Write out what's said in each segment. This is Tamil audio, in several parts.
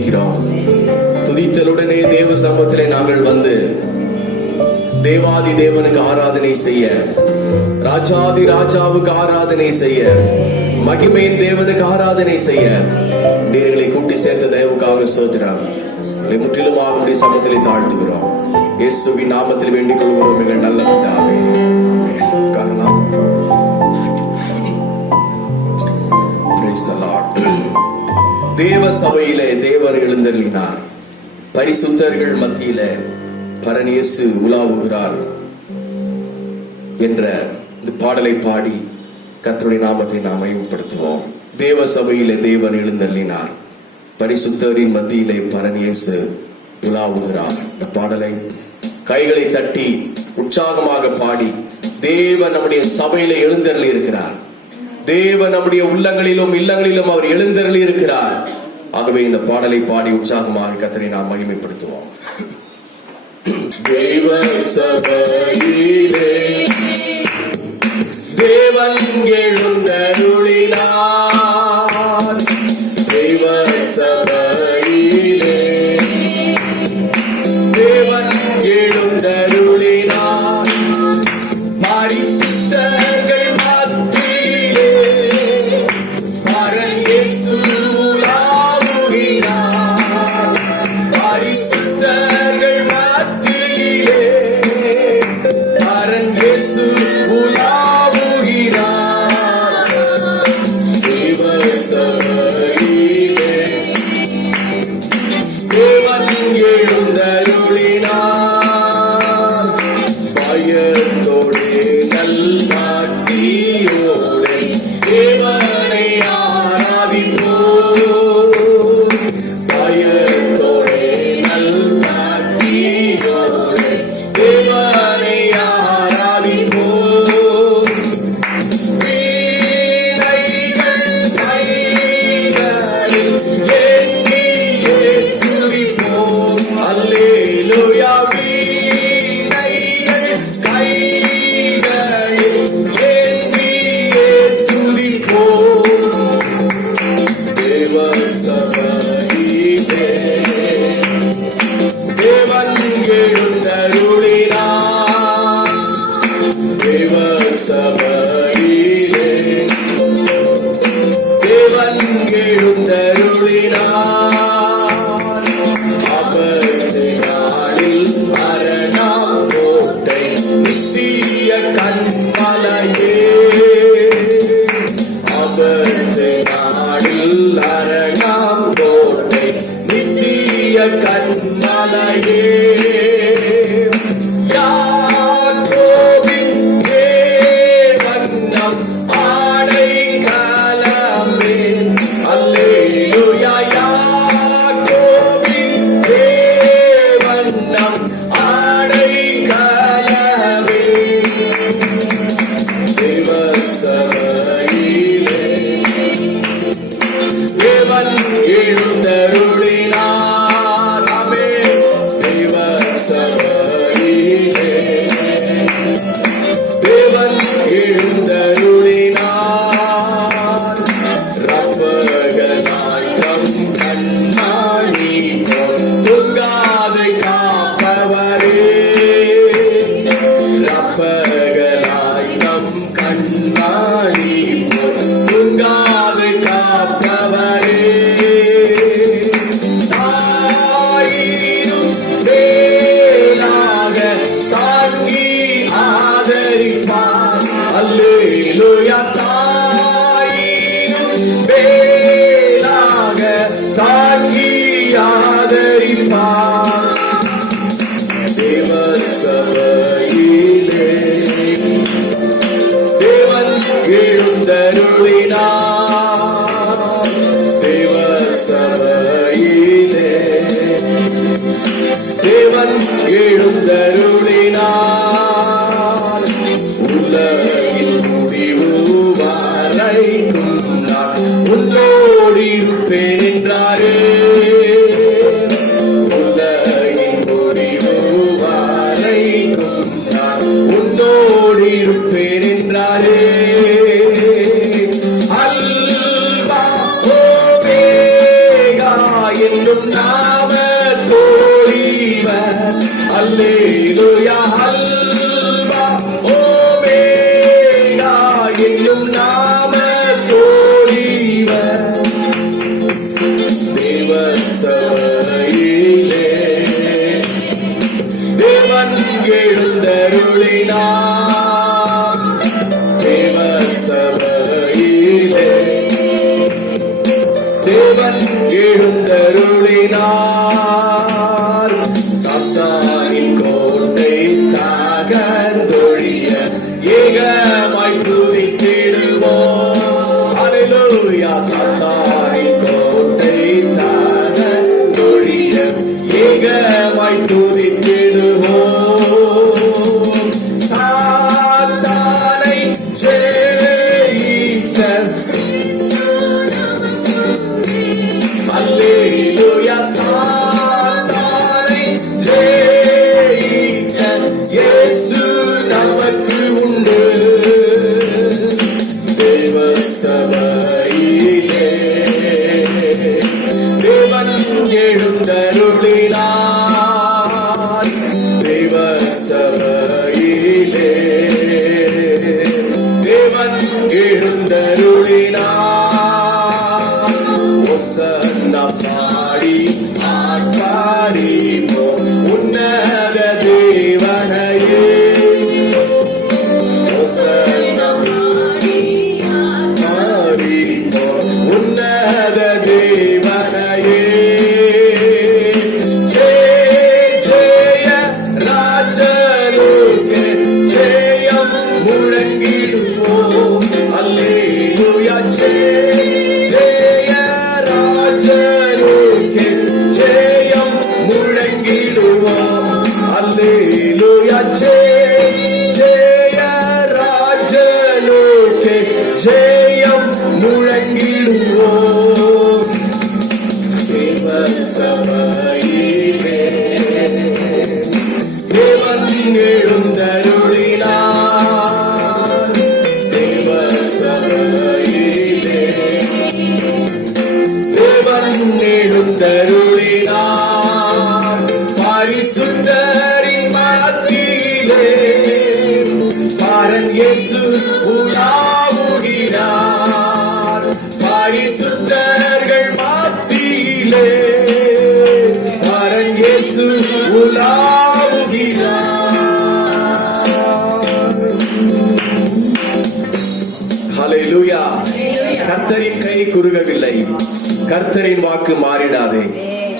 துதிக்கிறோம். துதித்தலுடனே தேவ சமூகத்திலே நாங்கள் வந்து தேவாதி தேவனுக்கு ஆராதனை செய்ய, ராஜாதி ராஜாவுக்கு ஆராதனை செய்ய, மகிமையின் தேவனுக்கு ஆராதனை செய்ய நீர்களை கூட்டி சேர்த்த தேவனுக்காக ஸ்தோத்திரம். முற்றிலுமாக உடைய சமூகத்திலே தாழ்த்துகிறோம். இயேசுவின் நாமத்தில் வேண்டிக் கொள்கிறோம் எங்கள் நல்ல பிதாவே. காரணம் தேவ சபையிலே தேவர் எழுந்தருளினார். பரிசுத்தர்கள் மத்தியிலே பரநேசு உலாவுகிறார் என்ற இந்த பாடலை பாடி கர்த்தருடைய நாமத்தை நாம் மகிமைப்படுத்துவோம். தேவ சபையிலே தேவன் எழுந்தருளினார், பரிசுத்தரின் மத்தியிலே பரநேசு உலாவுகிறார். இந்த பாடலை கைகளை தட்டி உற்சாகமாக பாடி தேவன் நம்முடைய சபையிலே எழுந்தருளி இருக்கிறார். தேவன் நம்முடைய உள்ளங்களிலும் இல்லங்களிலும் அவர் எழுந்தருளி இருக்கிறார். ஆகவே இந்த பாடலை பாடி உற்சாகமாக கர்த்தரை நாம் மகிமைப்படுத்துவோம். தேவ சபையிலே தேவன் எழுந்தருளினார். தேவ சபையிலே தேவன் எழுந்தருளினார். பரிசுத்தர்கள் மத்தியிலே பரநேசு உலாவுகிறார். பரிசுத்தர்கள் மத்தியிலே பரன் இயேசு உலாவுகிறார் பரிசுத்தர்கள் மத்தியிலே பரன் இயேசு உலாவுகிறார். ஹல்லேலூயா. கர்த்தரின் கை குறுகவில்லை, கர்த்தரின் வாக்கு மாறிடாதே,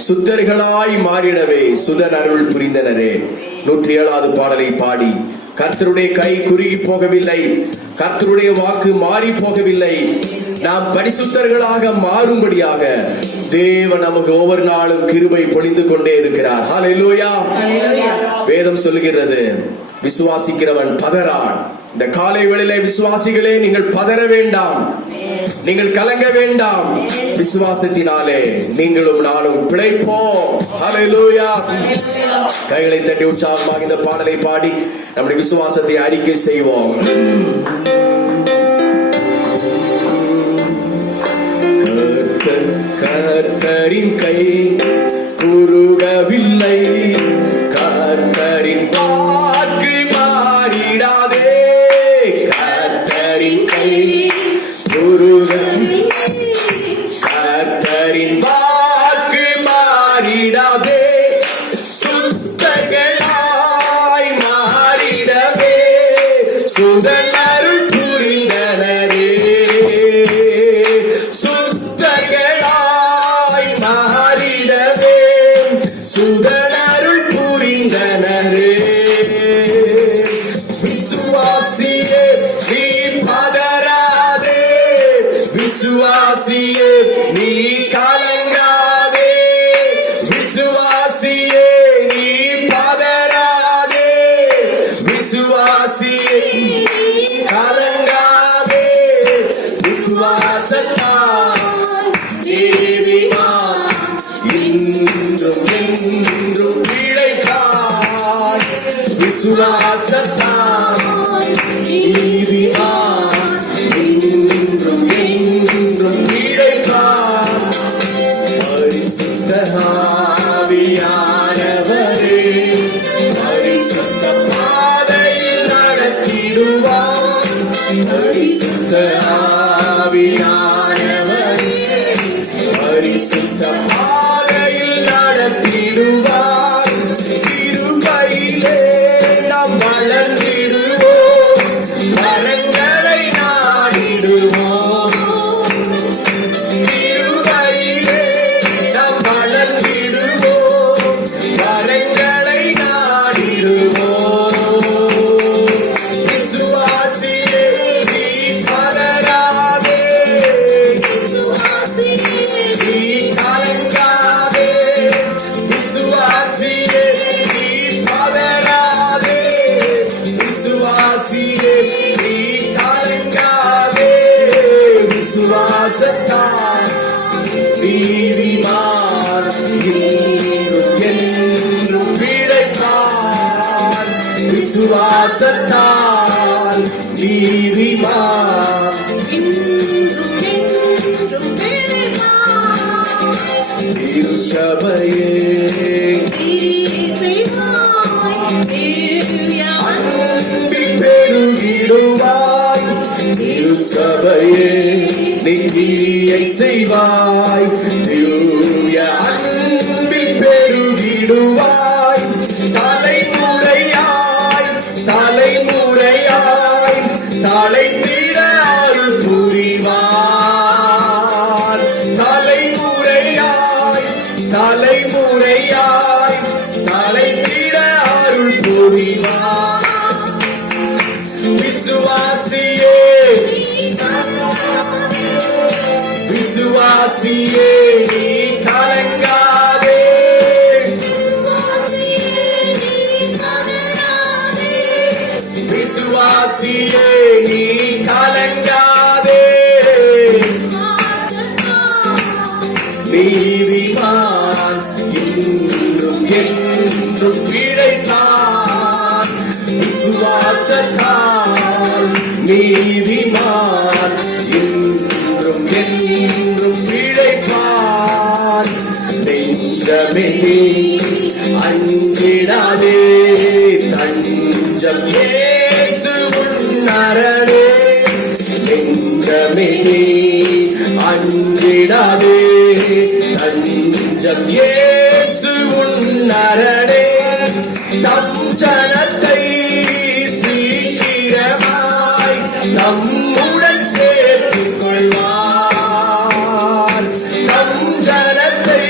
சுத்தர்களாய் மாறிடவே சுதன் அருள் புரிந்தனரே. 107வது பாடலை பாடி கர்த்தருடைய கை குறுகி போகவில்லை, கர்த்தருடைய வாக்கு மாறி போகவில்லை. நாம் பரிசுத்தர்களாக மாறும்படியாக தேவன் நமக்கு ஒவ்வொரு நாளும் கிருபை பொழிந்து கொண்டே இருக்கிறார். ஹல்லேலூயா. வேதம் சொல்லுகிறது, விசுவாசிக்கிறவன் பதறான். இந்த காலை வேளையிலே விசுவாசிகளே, நீங்கள் பதற வேண்டாம், நீங்கள் கலங்க வேண்டாம். விசுவாசத்தினாலே நீங்களும் நானும் பிழைப்போம். ஹல்லேலூயா. கைகளை தட்டி உற்சாகமாக இந்த பாடலை பாடி நம்முடைய விசுவாசத்தை அறிக்கை செய்வோம். கர்த்தரின் கை குறுகவில்லை, கர்த்தரின் வாக்கு மாறிடாதே. கர்த்தரின் கை குறுகவில்லை, கர்த்தரின் வாக்கு மாறிடாதே. சுத்தர்களாய் மாறிடவே சுதன் அருள் புரிந்தனரே. சுத்தர்களாய் மாறிடவே சுதன் அருள் புரிந்தனரே. விசுவாசியே நீ பதறாதே, விசுவாசியே நீ கலங்காதே, விசுவாசியே நீ பதறாதே, விசுவாசியே கலங்காதே. விசுவாசத்தால் தேவிமான் இன்றும் என்றும் பிழைப்பாய். விசுவாசத்தால் நீதிமான் இன்றும் என்றும் பிழைப்பாய். பரிசுத்த ஆவியானவரே பரிசுத்த பாதையில் நடத்திடுவார். பரிசுத்த ஆவியானவரே பரிசுத்த பாதையில் நடத்திடுவார். கிருபையிலே நாம் வளர்ந்திடுவோம், வரங்களை நாடிடுவோம். கிருபையிலே நாம் வளர்ந்திடுவோம், வரங்களை நாடிடுவோம். விசுவாசியே நீ பதறாதே, நீ கலங்காதே. விசுவாசியே நீ பதறாதே, விசுவாசியே நீ கலங்காதே. விசுவாசத்தால் நீதிமான் இன்றும் என்றும் பிழைப்பார். விசுவாசத்தால் நீதிமான் திருச்சபையே அன்பில் பெருகிடுவாய். திருச்சபையே நீ கிரியை செய்வாய். தூய அன்பில் பெருகிடுவாய். தலைமுறையாய் தலைமுறையாய் தலைத்திட அருள் புரிவார். தலைமுறையாய் தலைமுறையாய் தலைத்திட அருள் புரிவார். விசுவாசியே விசுவாசியே நீ கலங்காதே, விசுவாசியே நீ கலங்காதே. நீதிமான் இன்றும் என்றும் பிழைப்பான். விசுவாசத்தால் நீதிமான் இன்றும் என்றும் பிழைப்பான். நெஞ்சமே அஞ்சிடாதே, தஞ்சம் இயேசு உன் உன்னரணே நெஞ்சமே அஞ்சிடாதே தஞ்சம் இயேசு உன்னரணே நம் ஜனத்தை சீக்கிரமாய் நம்முடன் சேர்த்துக் கொள்வார். நம் ஜனத்தை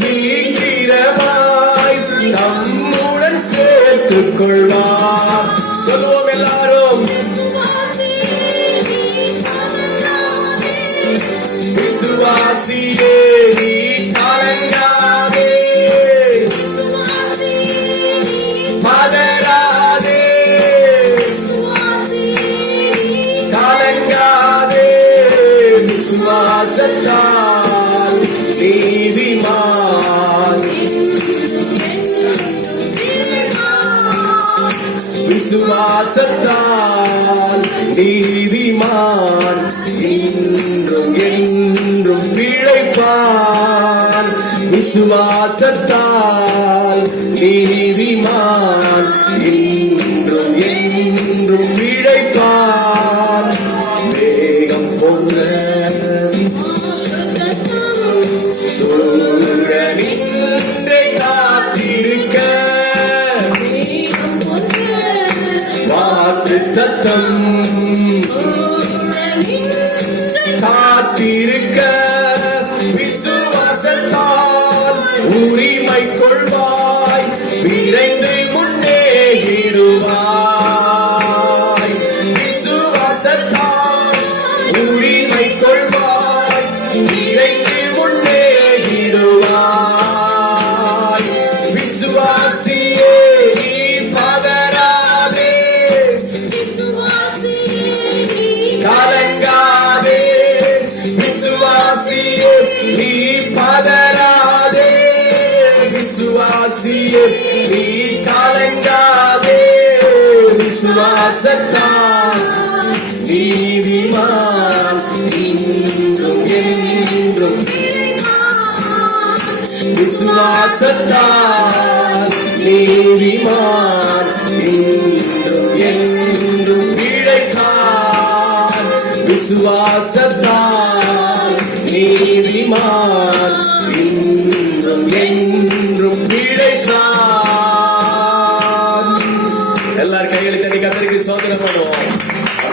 சீக்கிரமாய் நம்முடன் சேர்த்துக் கொள்வார். சொல்லுவோம் எல்லாரும், விசுவாசியே நீ கலங்காதே, பதறாதே, கலங்காதே. விசுவாசத்தால் நீதிமான், விசுவாசத்தால் நீதிமான் இன்றும் என்றும் பிழைப்பான். விசுவாசத்தால் நீதிமான் இன்றும் என்றும் பிழைப்பான். மேகம் போன்ற சூழலின்றே காத்திருக்க வாக்கு தத்தம் காத்திருக்க விசுவாசத்தால் உரிமை கொள்வாய், விரைந்து முன்னேறிடுவாய். விசுவாசத்தால் உரிமை கொள்வாய், விரைந்து முன்னேறிடுவாய். விசுவாசியே நீ பதறாதே, கலங்காதே. விசுவாசியே நீ பதறாதே, விசுவாசியே நீ கலங்காதே. விசுவாசத்தால் நீதிமான் இன்றும் என்றும், விசுவாசத்தால் நீதிமான் இன்றும் என்றும் பிழைப்பான். விசுவாசத்தால் நீதிமான் இன்றும் என்றும் பிழைப்பான். எல்லாரும் கைகளை தட்டி கர்த்தருக்கு ஸ்தோத்திரம் பண்ணுவோம்.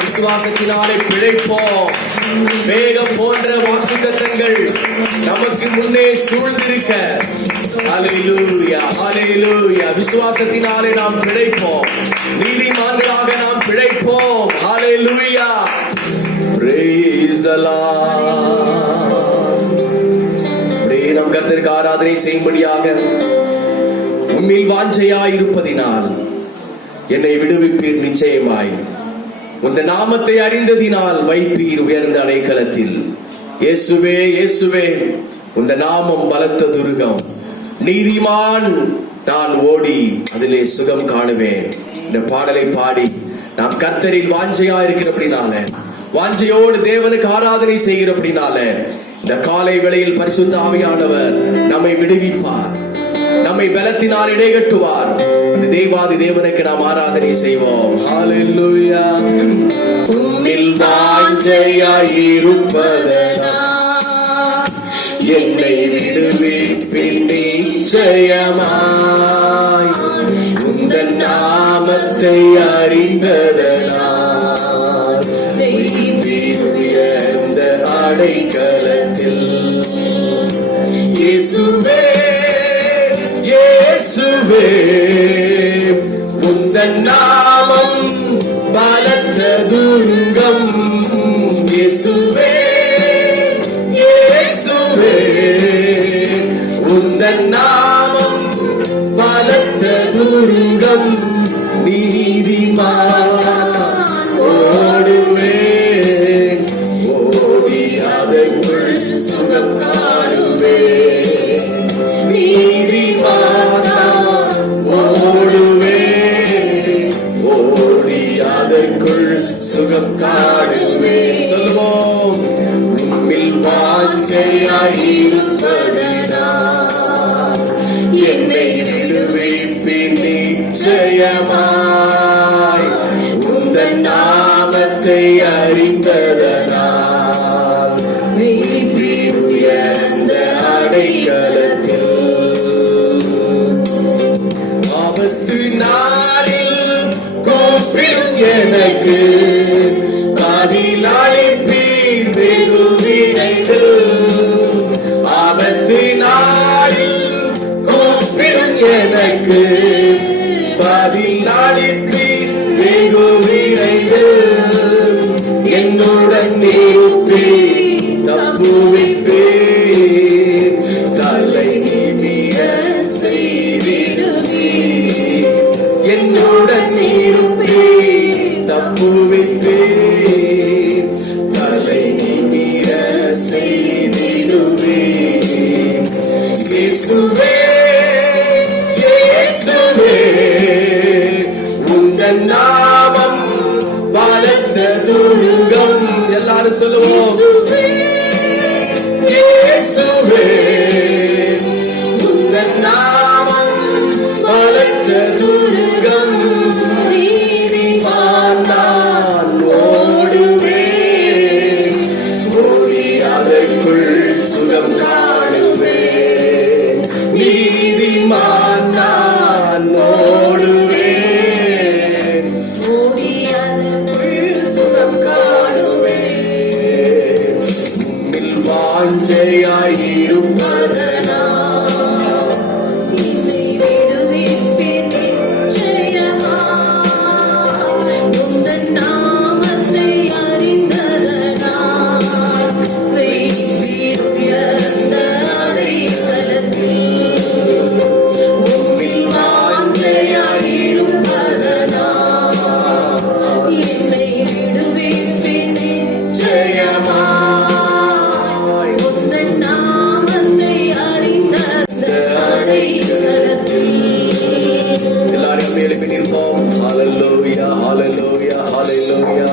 விசுவாசத்தினாலே பிழைப்போம். மேகம் போன்ற வாக்குத்தத்தங்கள் நமக்கு முன்னே சூழ்ந்திருக்க, ஹல்லேலூயா ஹல்லேலூயா. விசுவாசத்தினாலே நாம் பிழைப்போம், நீதிமான்களாக நாம் பிழைப்போம். ஹல்லேலூயா, praise the Lord. அப்படியே நம் கர்த்தருக்கு ஆராதனை செய்யும்படியாக உம்மில் வாஞ்சையாயிருப்பதினால் என்னை விடுவிப்பீர் நிச்சயமாய். உந்த நாமத்தை அறிந்ததினால் வைப்பீர் உயர்ந்த அடைக்கலத்தில். இயேசுவே இயேசுவே, உந்த நாமம் பலத்த துருகம். நீதிமான் நான் ஓடி அதிலே சுகம் காணுவேன். இந்த பாடலை பாடி நாம் கர்த்தரில் வாஞ்சையா இருக்கிறபடினால, வாஞ்சையோடு தேவனுக்கு ஆராதனை செய்கிறபடினால இந்த காலை வேளையில் பரிசுத்த ஆவியானவர் நம்மை விடுவிப்பார், நம்மை பலத்தினால் இடைகட்டுவார். இந்த தேவாதி தேவனுக்கு நாம் ஆராதனை செய்வோம். ஹல்லேலூயா. உம்மில் வாஞ்சையாயிருப்பதனால் என்னை விடுவிப்பீர் நிச்சயமாய். உந்தன் நாமத்தை அறிந்ததனால் வைப்பீர் உயர்ந்த அடைக்கலத்தில். இயேசுவே இயேசுவே, உந்தன் நாமம் பலத்த துருகம். இயேசுவே இயேசுவே, உந்தன் நாமம் பலத்த துருகம். நீதிமான் ஓடுவேன், ஓடி அதற்குள் சுகம் காணுவேன். சுகம் காணுவே. சொல்லுவோம், உம்மில் வாஞ்சையாயிருப்பதினால் என்னை விடுவிப்பீர் நிச்சயமாய். உந்தன் நாமத்தை அறிந்ததனால் நீதி உயர்ந்த அடைக்கலத்தில் ஆபத்து நாளில் கூப்பிடும் எனக்கு பதில் அளிப்பீர் வெகு விரைவில். ஆபத்து நாளில் கூப்பிடும் எனக்கு பதில் அளிப்பீர் வெகு விரைவில். என்னுடன் இருப்பீர் தப்புவிப்பீர் தலை நிமிர செய்திடுவீர். என்னுடன் இருப்பீர் தப்புவிப்பீர் தலை நிமிர செய்திடுவீர். இயேசுவே இயேசுவே உந்தன் நாமம் பலத்த துருகம். எல்லாரும் சொல்லுவோம். இயேசுவே உந்தன் நாமம் பலத்த துருகம். நீதிமான் நான் ஓடுவேன் ஓடி அதற்குள் சுகம் காணுவேன். நீதிமான் நான் ஓடுவேன் ஓடி அதற்குள் சுகம் காணுவேன். உம்மில் வாஞ்சையாயிருப்பதனால் என்னை விடுவிப்பீர் நிச்சயமாய். உந்தன் நாமத்தை அறிந்ததனால் வைப்பீர் உயர்ந்த அடைக்கலத்தில். உம்மில் வாஞ்சையாயிருப்பதனால் என்னை விடுவிப்பீர் நிச்சயமாய். உந்தன் நாமத்தை அறிந்த அடைக்கலத்தில். எல்லாரும் எழுப்பி நிற்போம். ஹalleluya ஹalleluya ஹalleluya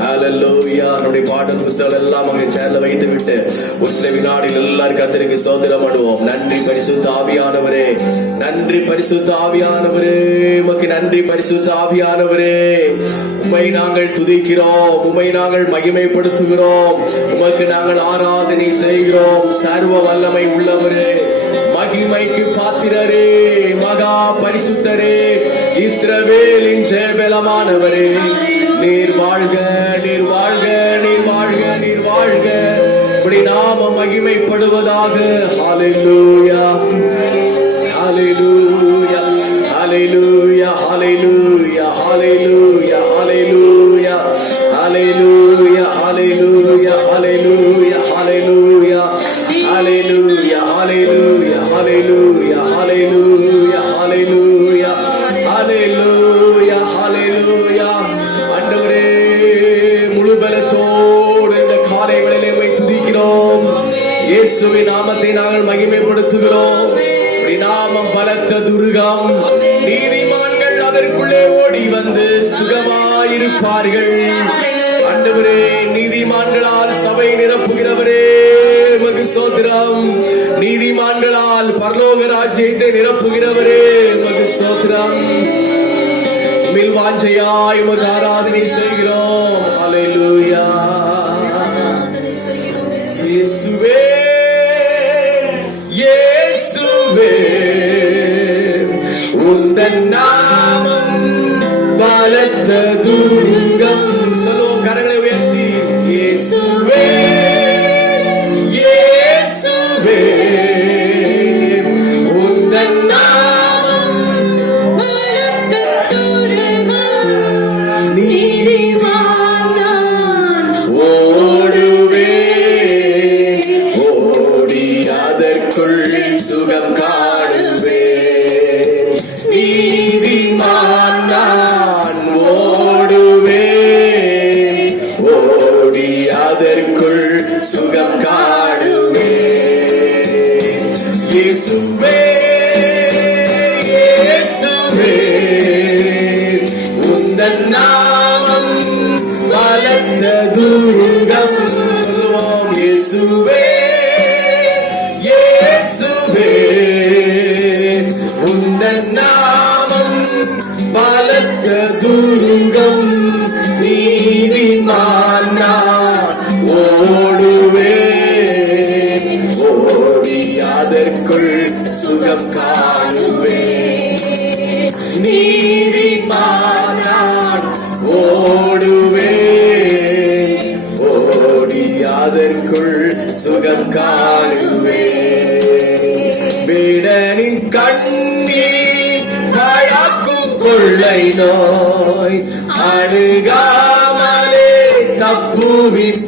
ஹalleluya. நம்முடைய பாடல் புத்தகங்கள் எல்லாம் அங்கே சேர்ல வைத்து விட்டு ஒரு சில வினாடிகள் எல்லாரும் கர்த்தருக்கு ஸ்தோத்திரம் பண்ணுவோம். நன்றி பரிசுத்த ஆவியானவரே, நன்றி பரிசுத்த ஆவியானவரே, உமக்கு நன்றி பரிசுத்த ஆவியானவரே. உம்மை நாங்கள் துதிக்கிறோம், உம்மை நாங்கள் மகிமைப்படுத்துகிறோம், உமக்கு நாங்கள் ஆராதனை செய்கிறோம். சர்வ வல்லமை உள்ளவரே, மகிமைக்கு பாத்திரரே, மகா பரிசுத்தரே, இஸ்ரவேலின் ஜெயபலமானவரே, நீர் வாழ்க நீர் வாழ்க நீர் வாழ்க நீர் வாழ்க. இப்படி நாம மகிமைப்படுவதாக. ஹalleluya ஹalleluya ஹalleluya ஹalleluya ஹalleluya ஹalleluya ஹalleluya ஹalleluya ஹalleluya ஹalleluya ஹalleluya ஹalleluya ஹalleluya ஹalleluya ஹalleluya ஹalleluya ஹalleluya. ஆண்டவரே, முழு பலத்தோடு இந்த காலை வேளையிலே உம்மை துதிக்கிறோம். இயேசுவின் நாமத்தை நாங்கள் மகிமைப்படுத்துகிறோம். உம்முடைய நாமம் பலத்த துருகம். நீதிமான்கள் அதற்குள்ளே ஓடி வந்து சுகமாயிருப்பார்கள். ஆண்டவரே, நீதிமான்களால் சபை நிரப்புகிறவரே, உமக்கு ஸ்தோத்திரம். நீதிமான்களால் பரலோக ராஜ்யத்தை நிரப்புகிறவரே, உமக்கு ஸ்தோத்திரம். உம்மில் வாஞ்சையாய் உமக்கு ஆராதனை செய்கிறோம். ஹalleluya. இயேசுவே இயேசுவே உந்தன் நாமம் பலத்த துருகம். சொல்லுவோம் கரங்களை உயர்த்தி. இயேசுவே இயேசுவே உந்தன் நாமம் பலத்த துருகம். நீதிமான் நான் ஓடுவேன் ஓடி அதற்குள் சுகம் காணுவேன். நீதிமான் நான் ஓடுவேன் ஓடி அதற்குள் சுகம் காணுவேன். இயேசுவே இயேசுவே உந்தன் நாமம் பலத்த துருகம். சொல்லுவோம். இயேசுவே இயேசுவே உந்தன் நாமம் பலத்த துருகம். நீதிமான் கொள்ளை நோய் அணுகாமலே தப்புவிப்பீர்.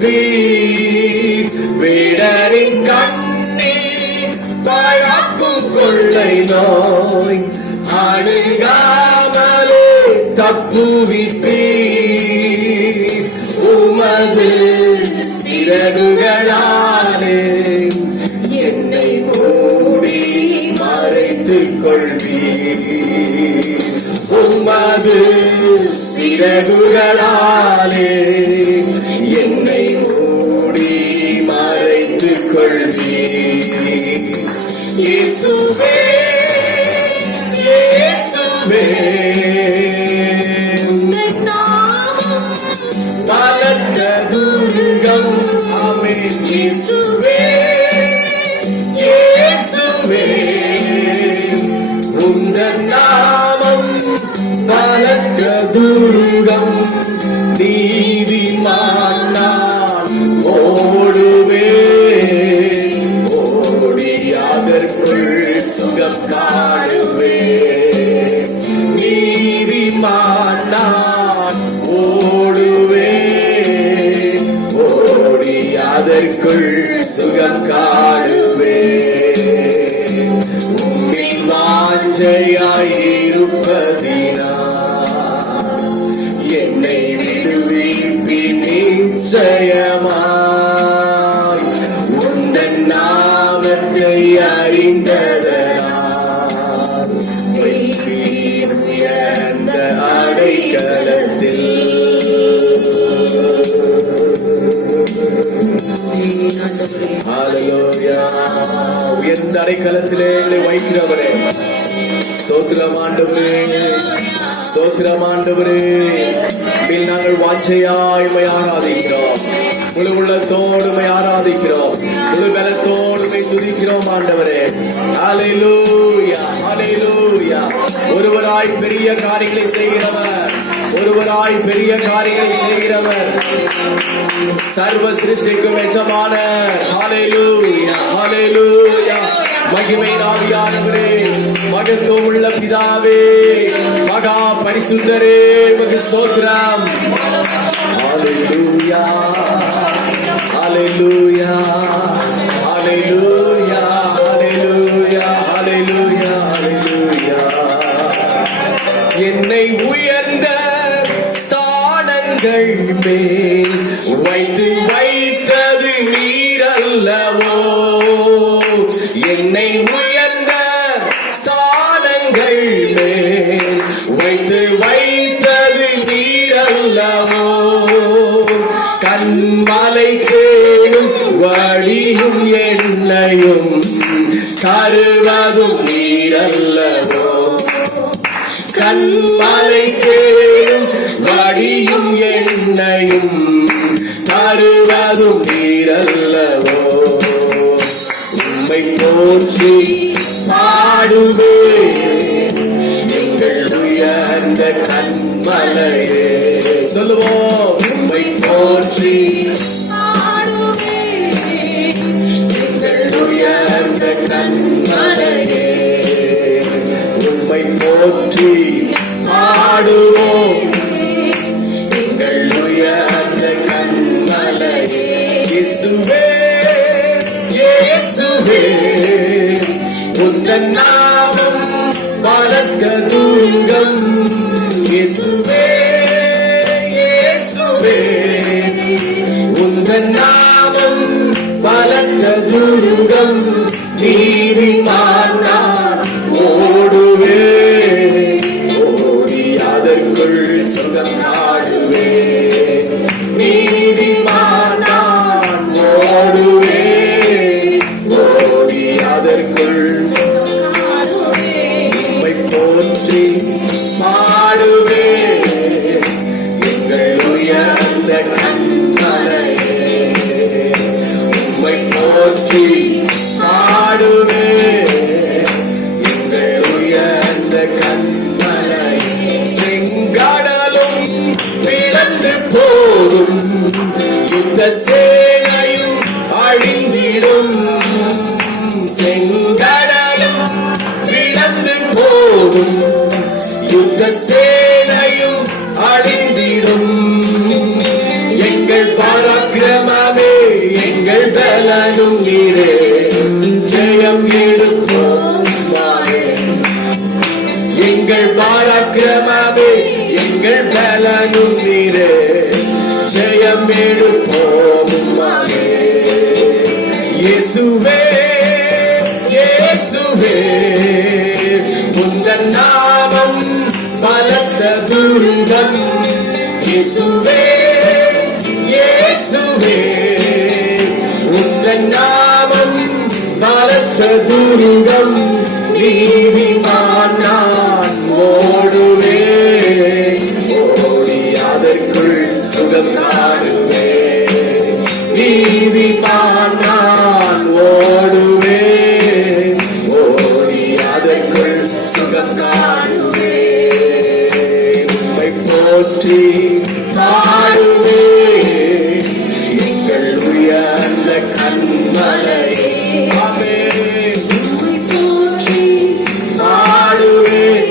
வேடரின் கண்ணீர் பழக்கும் கொள்ளை நோய் அணுகாமலே தப்புவிப்பீர். உமது சிறகுகளாலே என்னை மூடி மறைத்துக் கொள்வீர். உமது சிறகுகளாலே என்னை மூடி மறைத்துக் கொள்வீர். இயேசுவே இயேசுவே உந்தன் நாமம் பலத்த துர்கம். ஆமென். இயேசுவே இயேசுவே உந்தன் நாமம் பலத்த துர்கம். நீதிமான் நான் ஓடுவேன், ஓடி அதற்குள் சுகம் காணுவேன். நீதிமான் நான் ஓடுவேன், ஓடி அதற்குள் சுகம் காணுவேன். உம்மின் வாஞ்சையாயிருப்பதினால் என்னை விடுவிப்பீர் நிச்சயமாய். உந்தன் நாமத்தை அறிந்ததனால் வைப்பீர் உயர்ந்த அடைக்கலத்தில். ஹல்லேலூயா. உயர்ந்த அடைக்கலத்திலே எங்களை வைக்கிறவரே, ஸ்தோத்திரம் ஆண்டவரே, ஸ்தோத்திரம் ஆண்டவரே. உம்மில் நாங்கள் வாஞ்சையாய் உம்மை ஆராதிக்கிறோம், முழு உள்ளத்தோடு உம்மை ஆராதிக்கிறோம், முழு பலத்தோடு உம்மை துதிக்கிறோம் ஆண்டவரே. ஹல்லேலூயா ஹல்லேலூயா. ஒருவராய் பெரிய காரியங்களை செய்கிறவர், ஒருவராய் பெரிய காரியங்களை செய்கிறவர், சர்வ சிருஷ்டிக்கும் எஜமான. ஹல்லேலூயா ஹல்லேலூயா. மகிமையின் ஆவியானவரே, மகத்துவம் உள்ள பிதாவே, மகா பரிசுத்தரே, உமக்கு ஸ்தோத்திரம். ஹல்லேலூயா ஹல்லேலூயா ஹல்லேலூயா ஹல்லேலூயா ஹல்லேலூயா ஹல்லேலூயா. என்னை உயர்ந்த ஸ்தானங்கள் மேல் வைத்து வைத்தது நீரல்லவோ. என்னை உயர்ந்த ஸ்தானங்கள் மேல் வைத்து வைத்தது நீரல்லவோ. கண்மலை கேளும் வழியும் என்னையும் தருவதும் நீரல்லவோ. கண்மலை கேளும் வழியும் என்னையும் தருவதும் நீரல்லவோ. உம்மை போற்றி பாடுவேன் எங்கள் உயர்ந்த கண்மலையே. சொல்லுவோம். உம்மை போற்றி எங்கள் உயர்ந்த கண்மலையே. உம்மை போற்றி பாடுவோம் எங்கள் உயர்ந்த கண்மலையே. இயேசுவே இயேசுவே உந்தன் நாமம் பலத்த துர்கம். இயேசுவே இயேசுவே உந்தன் நாமம் பலத்த துர்கம். நீதிமான் நான் ஓடுவேன், ஓடி அதற்குள் சுகம் நாடுவேன். நீதிமான் நான் ஓடுவேன், ஓடி அதற்குள் சுகம் நாடுவேன். உம்மை போற்றி பாடுவேன் எங்கள் உயர்ந்த கண்மலையே. உம்மை போற்றி பாடுவேன் எங்கள் உயர்ந்த கண்மலையே. செங்கடலும் பிளந்து போகும், இந்த சேனையும் அழிந்திடும். செங்கடலும் பிளந்து போகும், யுத்த சேனை செய்திடும். எங்கள் பராக்கிரமமே எங்கள் பலனும் நீரே, ஜெயம் எடுப்போம் நாமே. எங்கள் பராக்கிரமமே எங்கள் பலனும் நீரே, ஜெயம் எடுப்போம் நாமே. இயேசுவே இயேசுவே உந்தன் நாமம் பலத்த துருகம். இயேசுவே இயேசுவே உந்தன் நாமம் பலத்த துருகம். நீதிமான் நான் ஓடுவேன், ஓடி அதற்குள் சுகம் காணுவேன். நீதிமான் நான் ஓடுவேன், ஓடி அதற்குள் சுகம் காணுவேன். உம்மை போற்றி பாடுவேன் எங்கள் உயர்ந்த கண்மலையே. ஆமென். உம்மை போற்றி பாடுவேன்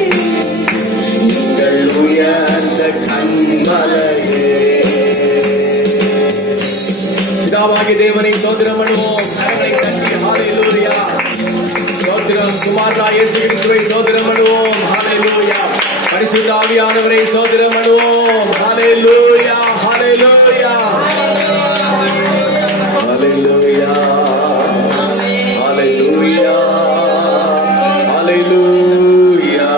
எங்கள் உயர்ந்த கண்மலையே. பிதாவாகிய தேவனை ஸ்தோத்திரம் பண்ணுவோம். கரங்களை தட்டி ஹalleluya. ஸ்தோத்திரம். குமாரனாகிய இயேசு கிறிஸ்துவை ஸ்தோத்திரம் பண்ணுவோம். ஹalleluya. பரிசுத்த ஆவியானவரை ஸ்தோத்திரம் பண்ணுவோம். ஹalleluya ஹalleluya ஹalleluya ஹalleluya ஹalleluya.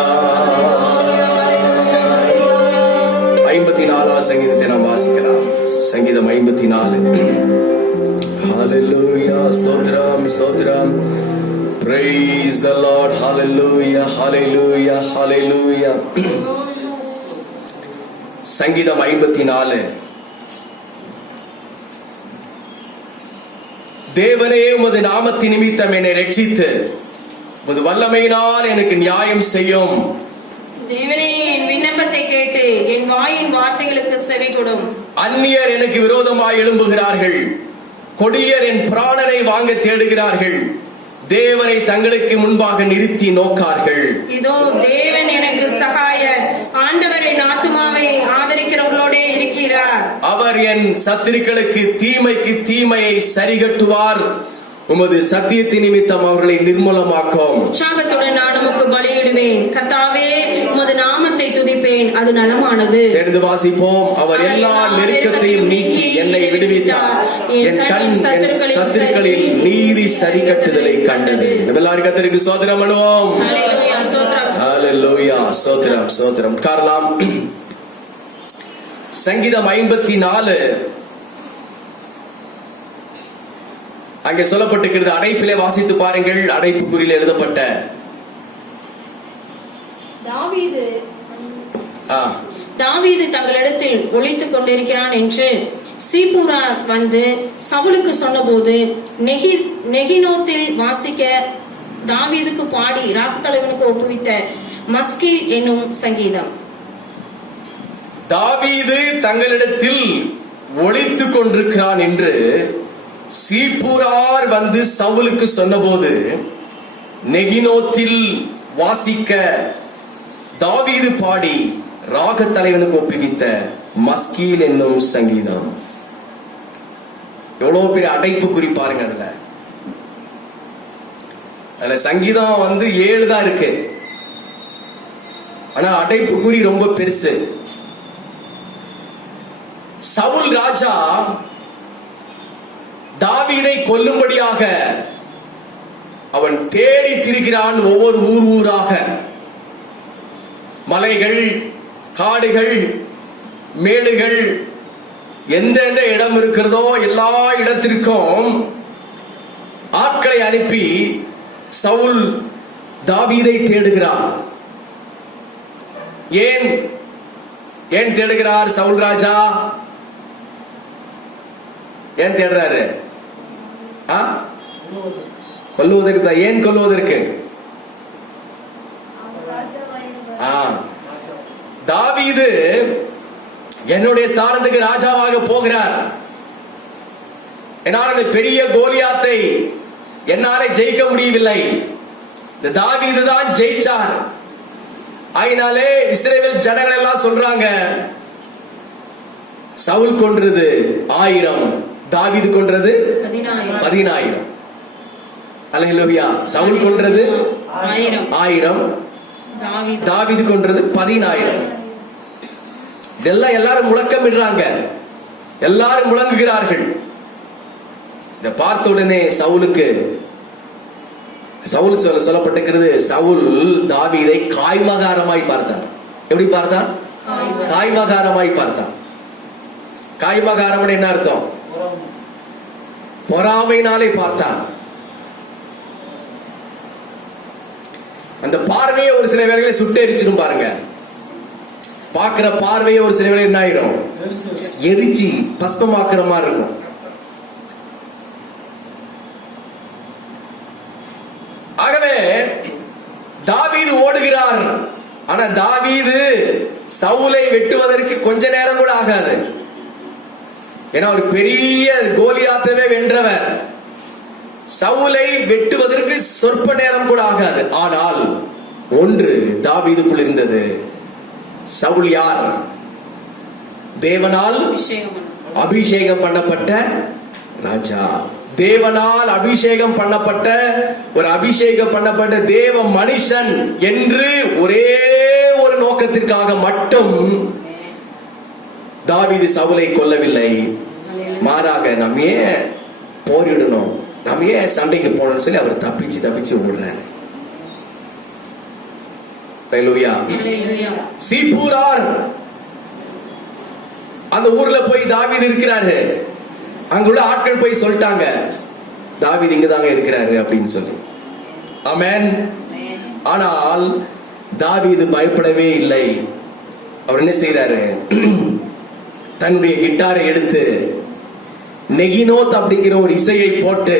54 சங்கீதத்தை நாம் வாசிக்கலாம். சங்கீதம் 54. ஹalleluya. ஸ்தோத்திரம் ஸ்தோத்திரம். Praise the Lord. Hallelujah, hallelujah, hallelujah. சங்கீதம் 54. தேவனே உமது நாமத்தின் நிமித்தம் என்னை ரட்சித்து உமது வல்லமையினால் எனக்கு நியாயம் செய்யும். தேவனே என் விண்ணப்பத்தை கேட்டு என் வாயின் வார்த்தைகளுக்கு செவி கொடும். அந்நியர் எனக்கு விரோதமாய் எழும்புகிறார்கள், கொடியர் என் பிராணனை வாங்க தேடுகிறார்கள், தேவனை தங்களுக்கு முன்பாக நிறுத்தி நோக்கார்கள். இதோ தேவன் எனக்கு சகாயர், ஆண்டவர் என் ஆத்துமாவை ஆதரிக்கிறவர்களோடே இருக்கிறார். அவர் என் சத்துருக்களுக்கு தீமைக்கு தீமையை சரிகட்டுவார், உமது சத்தியத்தின் நிமித்தம் அவர்களை நிர்மூலமாக்கும். உற்சாகத்துடன் நான் உமக்கு பலியிடுவேன், கர்த்தாவே உமது நாமத்தை துதிப்பேன், அது நலமானது. சேர்ந்து வாசிப்போம். அவர் எல்லா நெருக்கத்தையும் நீக்கி என்னை விடுவித்தார், என் கண் என் சத்துருக்களில் நீதி சரிகட்டுதலை கண்டது. எல்லாரும் கர்த்தருக்கு ஸ்தோத்திரம் பண்ணுவோம். ஹல்லேலூயா, ஸ்தோத்திரம். ஹல்லேலூயா, ஸ்தோத்திரம் ஸ்தோத்திரம். உட்காரலாம். சங்கீதம் 54 அங்கே சொல்லப்பட்டிருக்கிறது. அடைப்பிலே வாசித்து பாருங்கள். அடைப்பு குறியில் எழுதப்பட்ட தாவீது தங்களிடத்தில் ஒளித்துக் கொண்டிருக்கிறான் என்று சீபூரார் வந்து சவுலுக்கு சொன்னபோது நெகினோத்தில் வாசிக்க தாவீதுக்கு பாடி ராத்தலைவனுக்கு ஒப்புவித்த மஸ்கீல் என்னும் சங்கீதம். தாவீது தங்களிடத்தில் ஒளித்துக் கொண்டிருக்கிறான் என்று சீபூரார் வந்து சவுலுக்கு சொன்னபோது நெகினோத்தில் வாசிக்க தாவீது பாடி ராக தலைவனுக்கு ஒப்புவித்த மஸ்கீல் என்னும் சங்கீதம். எவ்வளவு பெரிய அடைப்பு குறிப்பாருங்க. அதுல சங்கீதம் 7 தான் இருக்கு, ஆனா அடைப்பு குறி ரொம்ப பெருசு. சவுல் ராஜா தாவீதை கொல்லும்படியாக அவன் தேடி திரிகிறான். ஒவ்வொரு ஊராக, மலைகள், காடுகள், மேடுகள், எந்தெந்த இடம் இருக்கிறதோ எல்லா இடத்திற்கும் ஆட்களை அனுப்பி சவுல் தாவீதை தேடுகிறார். ஏன் தேடுகிறார் சவுல் ராஜா? ஏன் தேடுறாரு? கொல்லுவதற்கு தான். ஏன் கொல்லுவதற்கு? தாவீது என்னுடைய ஸ்தானத்துக்கு ராஜாவாக போகிறார். என்னால் அந்த பெரிய கோலியாத்தை என்னாலே ஜெயிக்க முடியவில்லை. இந்த தாவீது தான் ஜெயிச்சார். அதனாலே இஸ்ரவேல் ஜனங்கள் எல்லாம் சொல்றாங்க, சவுல் கொன்றது 1000, தாவீது கொன்றது 10,000. அல்லேலூயா. சவுல் கொன்றது 1000, தாவீது கொன்றது 10,000. இதெல்லாம் எல்லாரும் முழக்கமிடுறாங்க, எல்லாரும் முழங்குகிறார்கள். இத பார்த்த உடனே சவுல் சொல்லப்பட்டிருக்கிறது, சவுல் தாவீதை காய்மகாரமாய் பார்த்தார். எப்படி பார்த்தார்? காய்மகாரமாய் பார்த்தார். காய்மகாரம் என்ன அர்த்தம்? பொறாமையினாலே பார்த்தான். அந்த பார்வையை ஒரு சில வேளைகளை சுட்டெரிச்சிடும் பாருங்க. பார்க்கிற பார்வையை ஒரு சில வேளை என்ன ஆயிரும்? எரிச்சி பஸ்பமாக்குற மாதிரி இருக்கும். ஆகவே தாவீது ஓடுகிறார். ஆனா தாவீது சவுலை வெட்டுவதற்கு கொஞ்ச நேரம் கூட ஆகாது. ஏன்னா ஒரு பெரிய கோலியாத்தவே வென்றவர். சவுலை வெட்டுவதற்கு சொற்ப நேரம் கூட ஆகாது. ஆனால் ஒன்று தாவீதுக்குள் இருந்தது. சவுல் யார்? தேவனால் அபிஷேகம் பண்ணப்பட்ட ராஜா. தேவனால் அபிஷேகம் பண்ணப்பட்ட தேவ மனுஷன் என்று ஒரே ஒரு நோக்கத்திற்காக மட்டும் தாவீது சவுலை கொல்லவில்லை. மாறாக நம்ம ஏன் போரிடணும், நம்ம ஏன் சண்டைக்கு போனோம்னு சொல்லி அவர் தப்பிச்சு ஓடுறாரு. அல்லேலூயா. சீப்பூரார் அந்த ஊர்ல போய் தாவீது இருக்கிறாரு. அங்குள்ள ஆட்கள் போய் சொல்லிட்டாங்க, தாவீது இங்கதாங்க இருக்கிறாரு அப்படின்னு சொல்லி. ஆமென். ஆனால் தாவீது பயப்படவே இல்லை. அவர் என்ன செய்யறாரு? தன்னுடைய கிட்டாரை எடுத்து நெகினோத் அப்படிங்கிற ஒரு இசையை போட்டு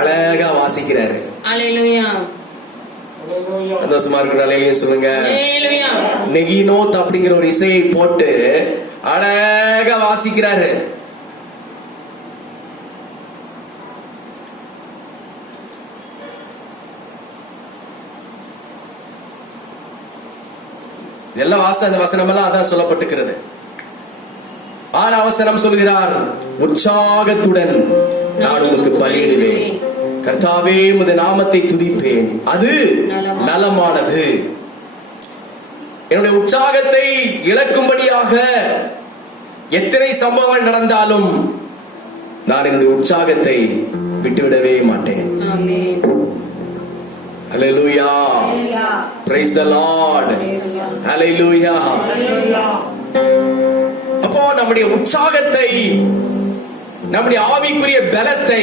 அழகா வாசிக்கிறாரு. சந்தோஷமா இருக்கிற அலையிலேயே சொல்லுங்க. நெகினோத் அப்படிங்கிற ஒரு இசையை போட்டு அழகா வாசிக்கிறாரு. இதெல்லாம் அந்த வசனம் எல்லாம் அதான் சொல்லப்பட்டிருக்கிறது. ஆனா அவசரம் சொல்கிறார், உற்சாகத்துடன் நான் உங்களுக்கு பலியிடுவேன், கர்த்தாவே உமது நாமத்தை துதிப்பேன், அது நலமானது. என்னுடைய உற்சாகத்தை இழக்கும்படியாக எத்தனை சம்பவங்கள் நடந்தாலும் நான் என்னுடைய உற்சாகத்தை விட்டுவிடவே மாட்டேன். Hallelujah. Praise the Lord. Hallelujah. அப்போ நம்முடைய உற்சாகத்தை, நம்முடைய ஆவிக்குரிய பலத்தை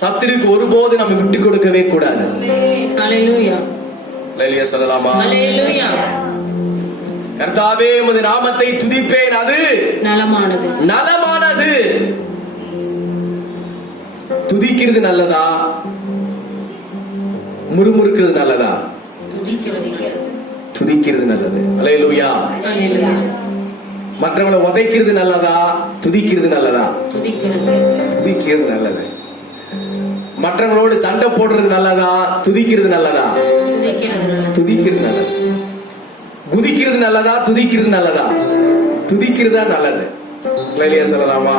சத்துருக்கு ஒருபோது நம்ம விட்டு கொடுக்கவே கூடாது. Hallelujah. Hallelujah சொல்லலாமா? Hallelujah. கர்த்தாவே உமது நாமத்தை துதிப்பேன், அது நலமானது. நலமானது. துதிக்கிறது நல்லதா, முறுமுறுக்கிறது நல்லதா? துதிக்கிறது நல்லது. அல்லேலூயா. மற்றவங்களை உதைக்கிறது நல்லதா, துதிக்கிறது நல்லதா? துதிக்கிறது நல்லது. மற்றவங்களோடு சண்டை போடுறது நல்லதா, துதிக்கிறது நல்லதா? துதிக்கிறது நல்லது. குதிக்கிறது நல்லதா, துதிக்கிறது நல்லதா? துதிக்கிறது தான் நல்லது. அல்லேலூயா சொல்லலாமா?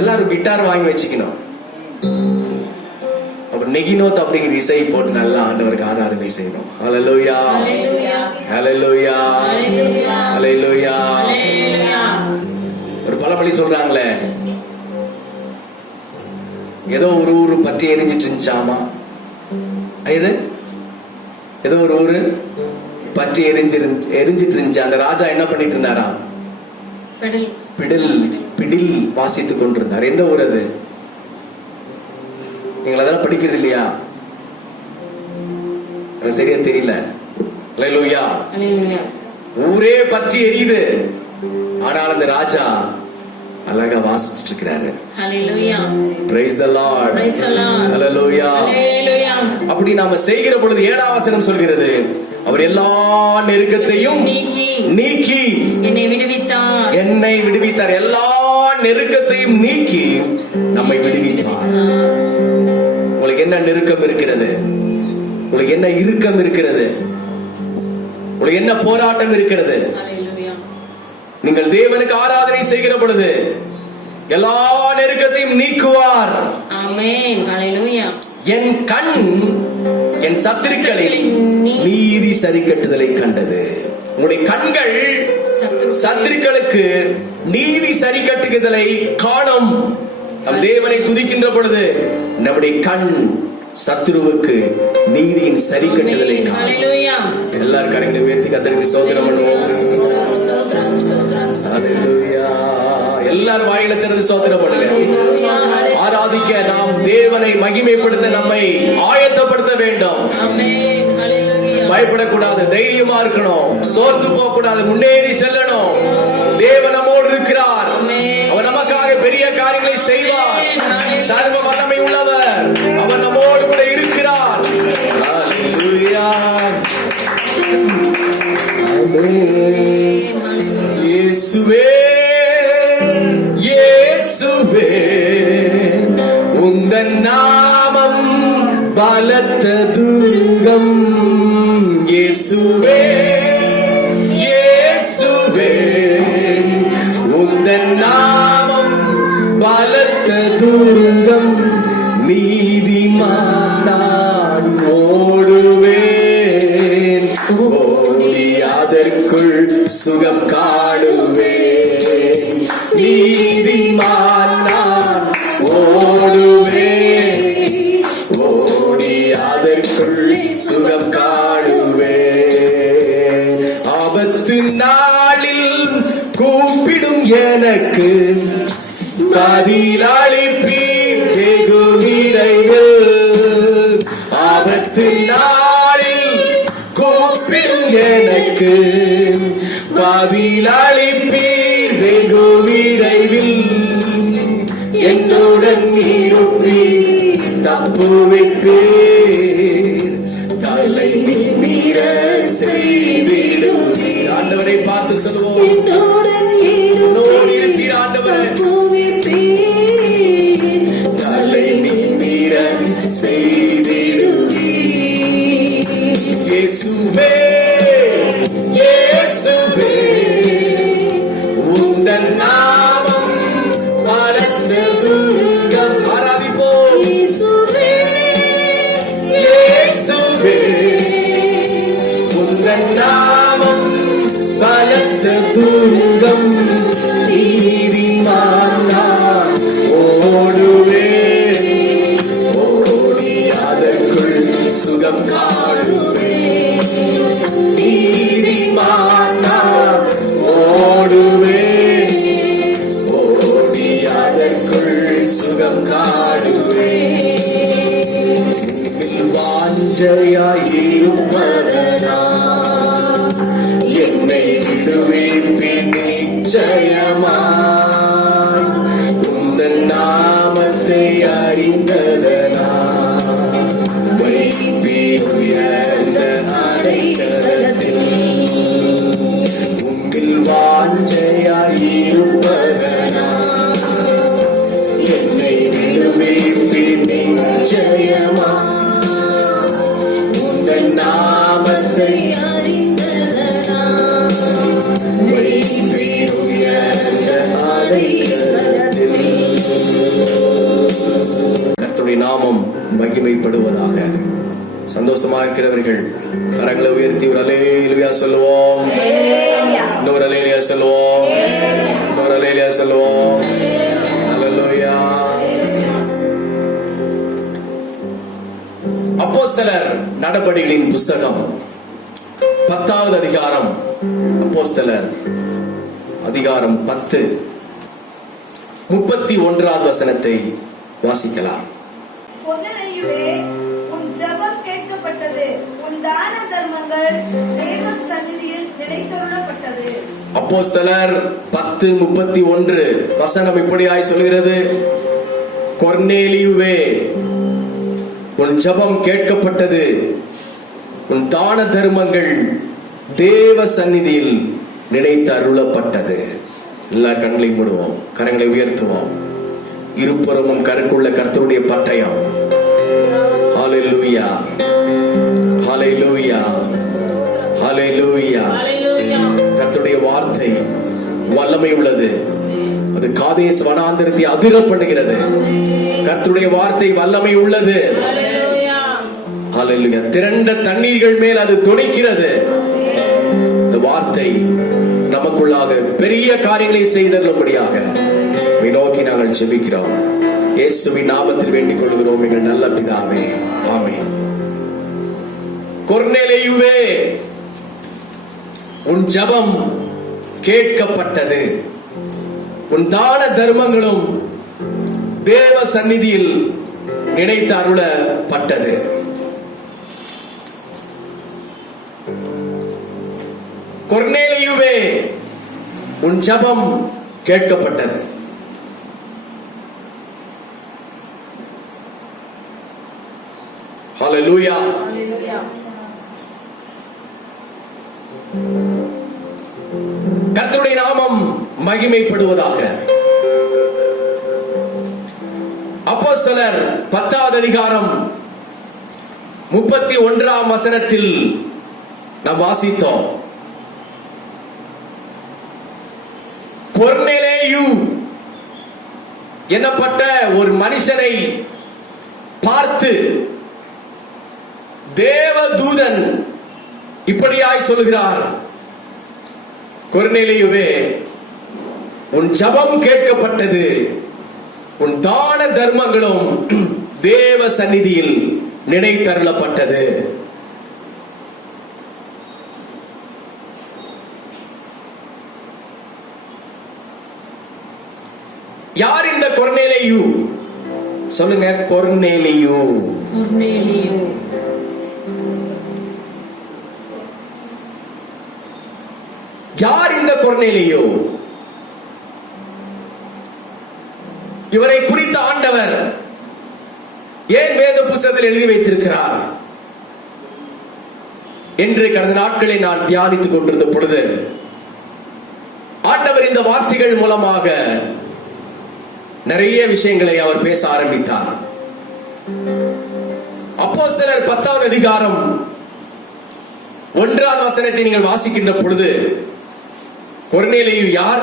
எல்லாரும் கிட்டார் வாங்கி வச்சுக்கணும். அப்புறம் நெகினோத் அப்படிங்கிற இசையை போட்டு நல்லா ஆண்டவருக்கு ஆராதனை செய்யணும். ஹல்லேலூயா, ஹல்லேலூயா, ஹல்லேலூயா. ஒரு பழமொழி சொல்றாங்களே, ஏதோ ஒரு ஊரு பற்றி எரிஞ்சிட்டு இருந்துச்சாமா. இது ஏதோ ஒரு ஊரு பற்றி எரிஞ்சிட்டு இருந்துச்சு. அந்த ராஜா என்ன பண்ணிட்டு இருந்தாரா? பிடில் வாசித்துக் கொண்டிருந்தார். எந்த ஊர் அது? நீங்கள் அதெல்லாம் படிக்கிறது இல்லையா? சரியா தெரியல. அல்லேலூயா. ஊரே பற்றி எரியுது, ஆனால் அந்த ராஜா அழகா வாசிச்சுட்டு இருக்கிறாரு. Hallelujah. Praise the Lord. Praise the Lord. Hallelujah. Hallelujah. அப்படி நாம செய்கிற பொழுது 7ஆம் வசனம் சொல்கிறது, அவர் எல்லா நெருக்கத்தையும் நீக்கி என்னை விடுவித்தார். எல்லா நெருக்கத்தையும் நீக்கி நம்மை விடுவித்தார். உங்களுக்கு என்ன நெருக்கம் இருக்கிறது? உங்களுக்கு என்ன இறுக்கம் இருக்கிறது? உங்களுக்கு என்ன போராட்டம் இருக்கிறது? நீங்கள் தேவனுக்கு ஆராதனை செய்கிற பொழுது எல்லா நெருக்கத்தையும் நீக்குவார். ஆமென். ஹல்லேலூயா. என் கண் என் சத்துருக்களில் நீதி சரி கட்டுதலை கண்டது. உங்களுடைய கண்கள் சத்துருக்களுக்கு நீதி சரி கட்டுதலை காணும். நம் தேவனை துதிக்கின்ற பொழுது நம்முடைய கண் சத்துருவுக்கு நீதியின் சரி கட்டுதலை காணும். எல்லாரும் கரங்களை உயர்த்தி கர்த்தருக்கு ஸ்தோத்திரம் பண்ணுவோம். ஹல்லேலூயா. எல்லாரும் வாயில திறந்து ஸ்தோத்திரம் பண்ணுங்க. ஆராதிக்க நாம் தேவனை மகிமைப்படுத்த நம்மை ஆயத்தப்படுத்த வேண்டும். பயப்படக்கூடாது, தைரியமா இருக்கணும், சோர்ந்து போக கூடாது, முன்னேறி செல்லணும். தேவன் நம்மோடு இருக்கிறார். அவர் நமக்காக பெரிய காரியங்களை செய்வார். சர்வ வல்லமை உள்ளவர். அவர் நம்மோடு கூட இருக்கிறார். ஹல்லேலூயா. இயேசுவே இயேசுவே உந்தன் நாமம் பலத்த துர்கம். இயேசுவே இயேசுவே உந்தன் நாமம் பலத்த துர்கம். நீதிமான் நான் ஓடுவேன், ஓடி அதற்குள் சுகம் காணுவேன். நீதிமான் நான் ஓடுவேன், ஓடி அதற்குள் சுகம் காணுவேன். ஆபத்து நாளில் கூப்பிடும் எனக்கு பதிலளிப்பீர் வெகு விரைவில். ஆபத்து நாளில் கூப்பிடும் எனக்கு பதிலளிப்பீர் வெகு விரைவில். என்னுடன் இருப்பீர், தப்புவிப்பீர், தலை மீற செய்திடுவீர். ஆண்டவரை பார்த்து சொல்லுவோம். என்னோடு இருப்பீர் ஆண்டவரே, தலை மீற செய்திடுவீர். இயேசுவே இயேசுவே உந்தன் நாமம் பலத்த துர்கம். ஆராதிப்போம். இயேசுவே இயேசுவே உந்தன் நாமம் பலத்த துர்கம். நீதிமான் நான் ஓடுவேன், ஓடி அதற்குள் சுகம் காணுவேன். நீதிமான் நான் ஓடுவேன், ஓடி அதற்குள் சுகம் காணுவேன். வாஞ்சையாயிருப்பதனா என்னை விடுவிப்பின் நிச்சயமாய். உந்தன் நாமத்தை அறிந்ததனா வைப்பீர் உயர்ந்த அடைக்கலத்தில். உம்மில் வாஞ்சையாயிருப்பதனா என்னை விடுவிப்பின் நிச்சயமாய். உந்தன் நாமத்தை அறிந்ததனா வைப்பீர் உயர்ந்த அடைக்கலத்தில். கர்த்தருடைய நாமம் மகிமைப்படுவதாக. சந்தோஷமா இருக்கிறவர்கள் கரங்களை உயர்த்தி ஒரு அல்லேலூயா சொல்லுவோம். இன்னொரு அல்லேலூயா சொல்லுவோம். இன்னொரு அல்லேலூயா சொல்லுவோம். அல்லேலூயா. அப்போஸ்தலர் நடபடிகளின் புஸ்தகம் 10வது அதிகாரம். அப்போஸ்தலர் அதிகாரம் 10 31வது வசனத்தை வாசிக்கலாம். பொன்னணியுவே, உன் ஜெபம் கேட்கப்பட்டது, உன் தான தர்மங்கள் தேவ சந்நிதியில் நினைத்தருளப்பட்டது. அப்போஸ்தலர் 10:31 வசனம் இப்படியாய் சொல்கிறது. கொர்நேலியுவே, உன் ஜெபம் கேட்கப்பட்டது, உன் தான தர்மங்கள் தேவ சந்நிதியில் நினைத்து அருளப்பட்டது. எல்லா கண்களையும் மூடுவோம், கரங்களை உயர்த்துவோம். இருபுறமும் கருக்குள்ள கர்த்தருடைய பட்டயம். ஹல்லேலூயா, ஹல்லேலூயா, ஹல்லேலூயா. கர்த்தருடைய வார்த்தை வல்லமை உள்ளது. அது காதேஸ் வனாந்தரத்தை அதிர பண்ணுகிறது. கர்த்தருடைய வார்த்தை வல்லமை உள்ளது. ஹல்லேலூயா. திரண்ட தண்ணீர்கள் மேல் அது தொனிக்கிறது. இந்த வார்த்தை நமக்குள்ளாக பெரிய காரியங்களை செய்தருளும்படியாக நோக்கி நாங்கள் ஜெபிக்கிறோம். இயேசுவின் நாமத்தில் வேண்டிக் கொள்கிறோம் எங்கள் நல்ல பிதாவே, ஆமென். கொர்நேலியுவே, உன் ஜெபம் கேட்கப்பட்டது. உன் தான தர்மங்களும் தேவ சந்நிதியில் நினைத்து அருளப்பட்டது. கொர்நேலியுவே, உன் ஜெபம் கேட்கப்பட்டது. ஹல்லேலூயா. கர்த்தருடைய நாமம் மகிமைப்படுவதாக. அப்போஸ்தலர் 10வது அதிகாரம் 31ஆம் வசனத்தில் நாம் வாசித்தோம். கொர்நேலியு என்னப்பட்ட ஒரு மனுஷனை பார்த்து தேவதூதன் இப்படியாய் சொல்கிறார், கொர்நேலியுவே, உன் ஜெபம் கேட்கப்பட்டது. உன் தான தர்மங்களும் தேவ சந்நிதியில் நினைத்தருளப்பட்டது. யார் இந்த கொர்நேலியு? சொல்லுங்க. கொர்நேலியு. யார் இந்த கொர்நேலியு? இவரை குறித்த ஆண்டவர் ஏன் வேத புத்தகத்தில் எழுதி வைத்திருக்கிறார் என்று கடந்த நாட்களை நான் தியானித்துக் கொண்டிருந்த பொழுது ஆண்டவர் இந்த வார்த்தைகள் மூலமாக நிறைய விஷயங்களை அவர் பேச ஆரம்பித்தார். அப்போஸ்தலர் 10வது அதிகாரம் 1வது வசனத்தை நீங்கள் வாசிக்கின்ற பொழுது கொர்நேலியு யார்,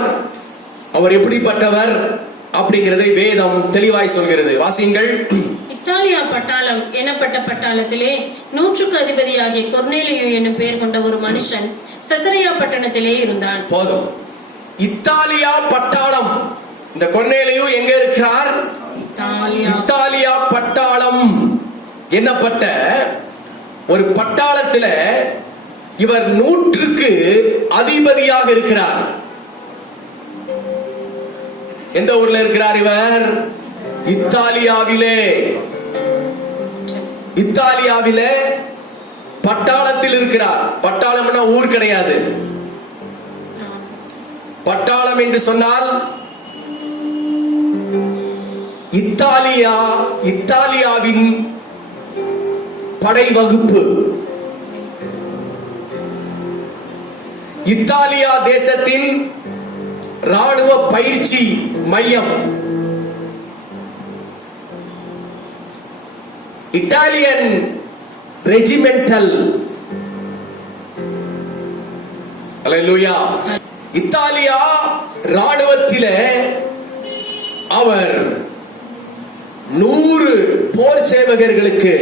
அவர் எப்படிப்பட்டவர் அப்படிங்கிறதை வேதம் தெளிவாய் சொல்கிறது. வாசியுங்கள். இத்தாலியா பட்டாளம் எனப்பட்ட பட்டாளத்திலே 100க்கு அதிபதியாகிய கொர்நேலியு என்னும் பெயர் கொண்ட ஒரு மனுஷன் செசரியா பட்டணத்திலே இருந்தான். போதும். இத்தாலியா பட்டாளம். இந்த கொர்நேலியு எங்க இருக்கிறார்? இத்தாலியா பட்டாளம் என்னப்பட்ட ஒரு பட்டாளத்தில் இவர் 100க்கு அதிபதியாக இருக்கிறார். எந்த ஊர்ல இருக்கிறார் இவர்? இத்தாலியாவிலே. இத்தாலியாவிலே பட்டாளத்தில் இருக்கிறார். பட்டாளம்னா ஊர் கிடையாது. பட்டாளம் என்று சொன்னால் இத்தாலியாவின் படை வகுப்பு. இத்தாலியா தேசத்தின் ராணுவ பயிற்சி மையம். Italian regimental. அல்லேலூயா. இத்தாலியா ராணுவத்திலே அவர் 100 போர் சேவகர்களுக்கு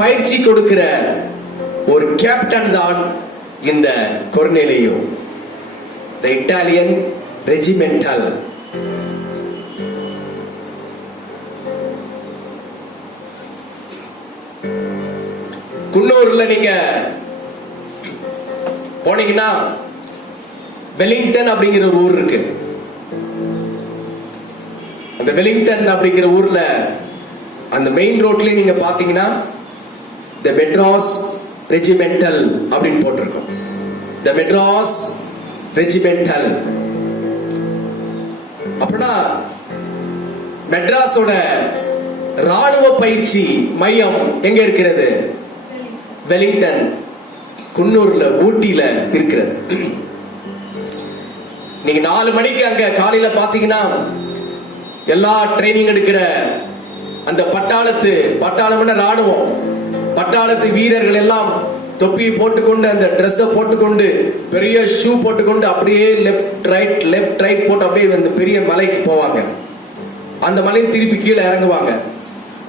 பயிற்சி கொடுக்கிற ஒரு கேப்டன் தான் இந்த கொர்நேலியு. The Italian regimental. குன்னூர்ல நீங்க போனீங்கன்னா வெலிங்டன் அப்படிங்கிற ஒரு ஊர் இருக்கு. அந்த வெலிங்டன் அப்படிங்கிற ஊர்ல அந்த மெயின் ரோட்ல நீங்க பாத்தீங்கன்னா தி மெட்ராஸ் ரெஜிமெண்டல் அப்படின்னு போட்டிருக்கோம். தி மெட்ராஸ் ரெஜிமெண்டல். அப்படின்னா மெட்ராஸோட ராணுவ பயிற்சி மையம் எங்க இருக்கிறது? வெலிங்டன், குன்னூர்ல, ஊட்டியில இருக்கிறது. நீங்க 4 மணிக்கு அங்க காலையில பாத்தீங்கன்னா எல்லா ட்ரைனிங் எடுக்கிற அந்த பட்டாளம்னா ராணுவம், பட்டாளத்து வீரர்கள் எல்லாம் தொப்பியை போட்டுக்கொண்டு அந்த ட்ரெஸ்ஸை போட்டுக்கொண்டு பெரிய ஷூ போட்டுக்கொண்டு அப்படியே லெஃப்ட் ரைட் போட்டு அப்படியே அந்த பெரிய மலைக்கு போவாங்க. அந்த மலையை திருப்பி கீழே இறங்குவாங்க.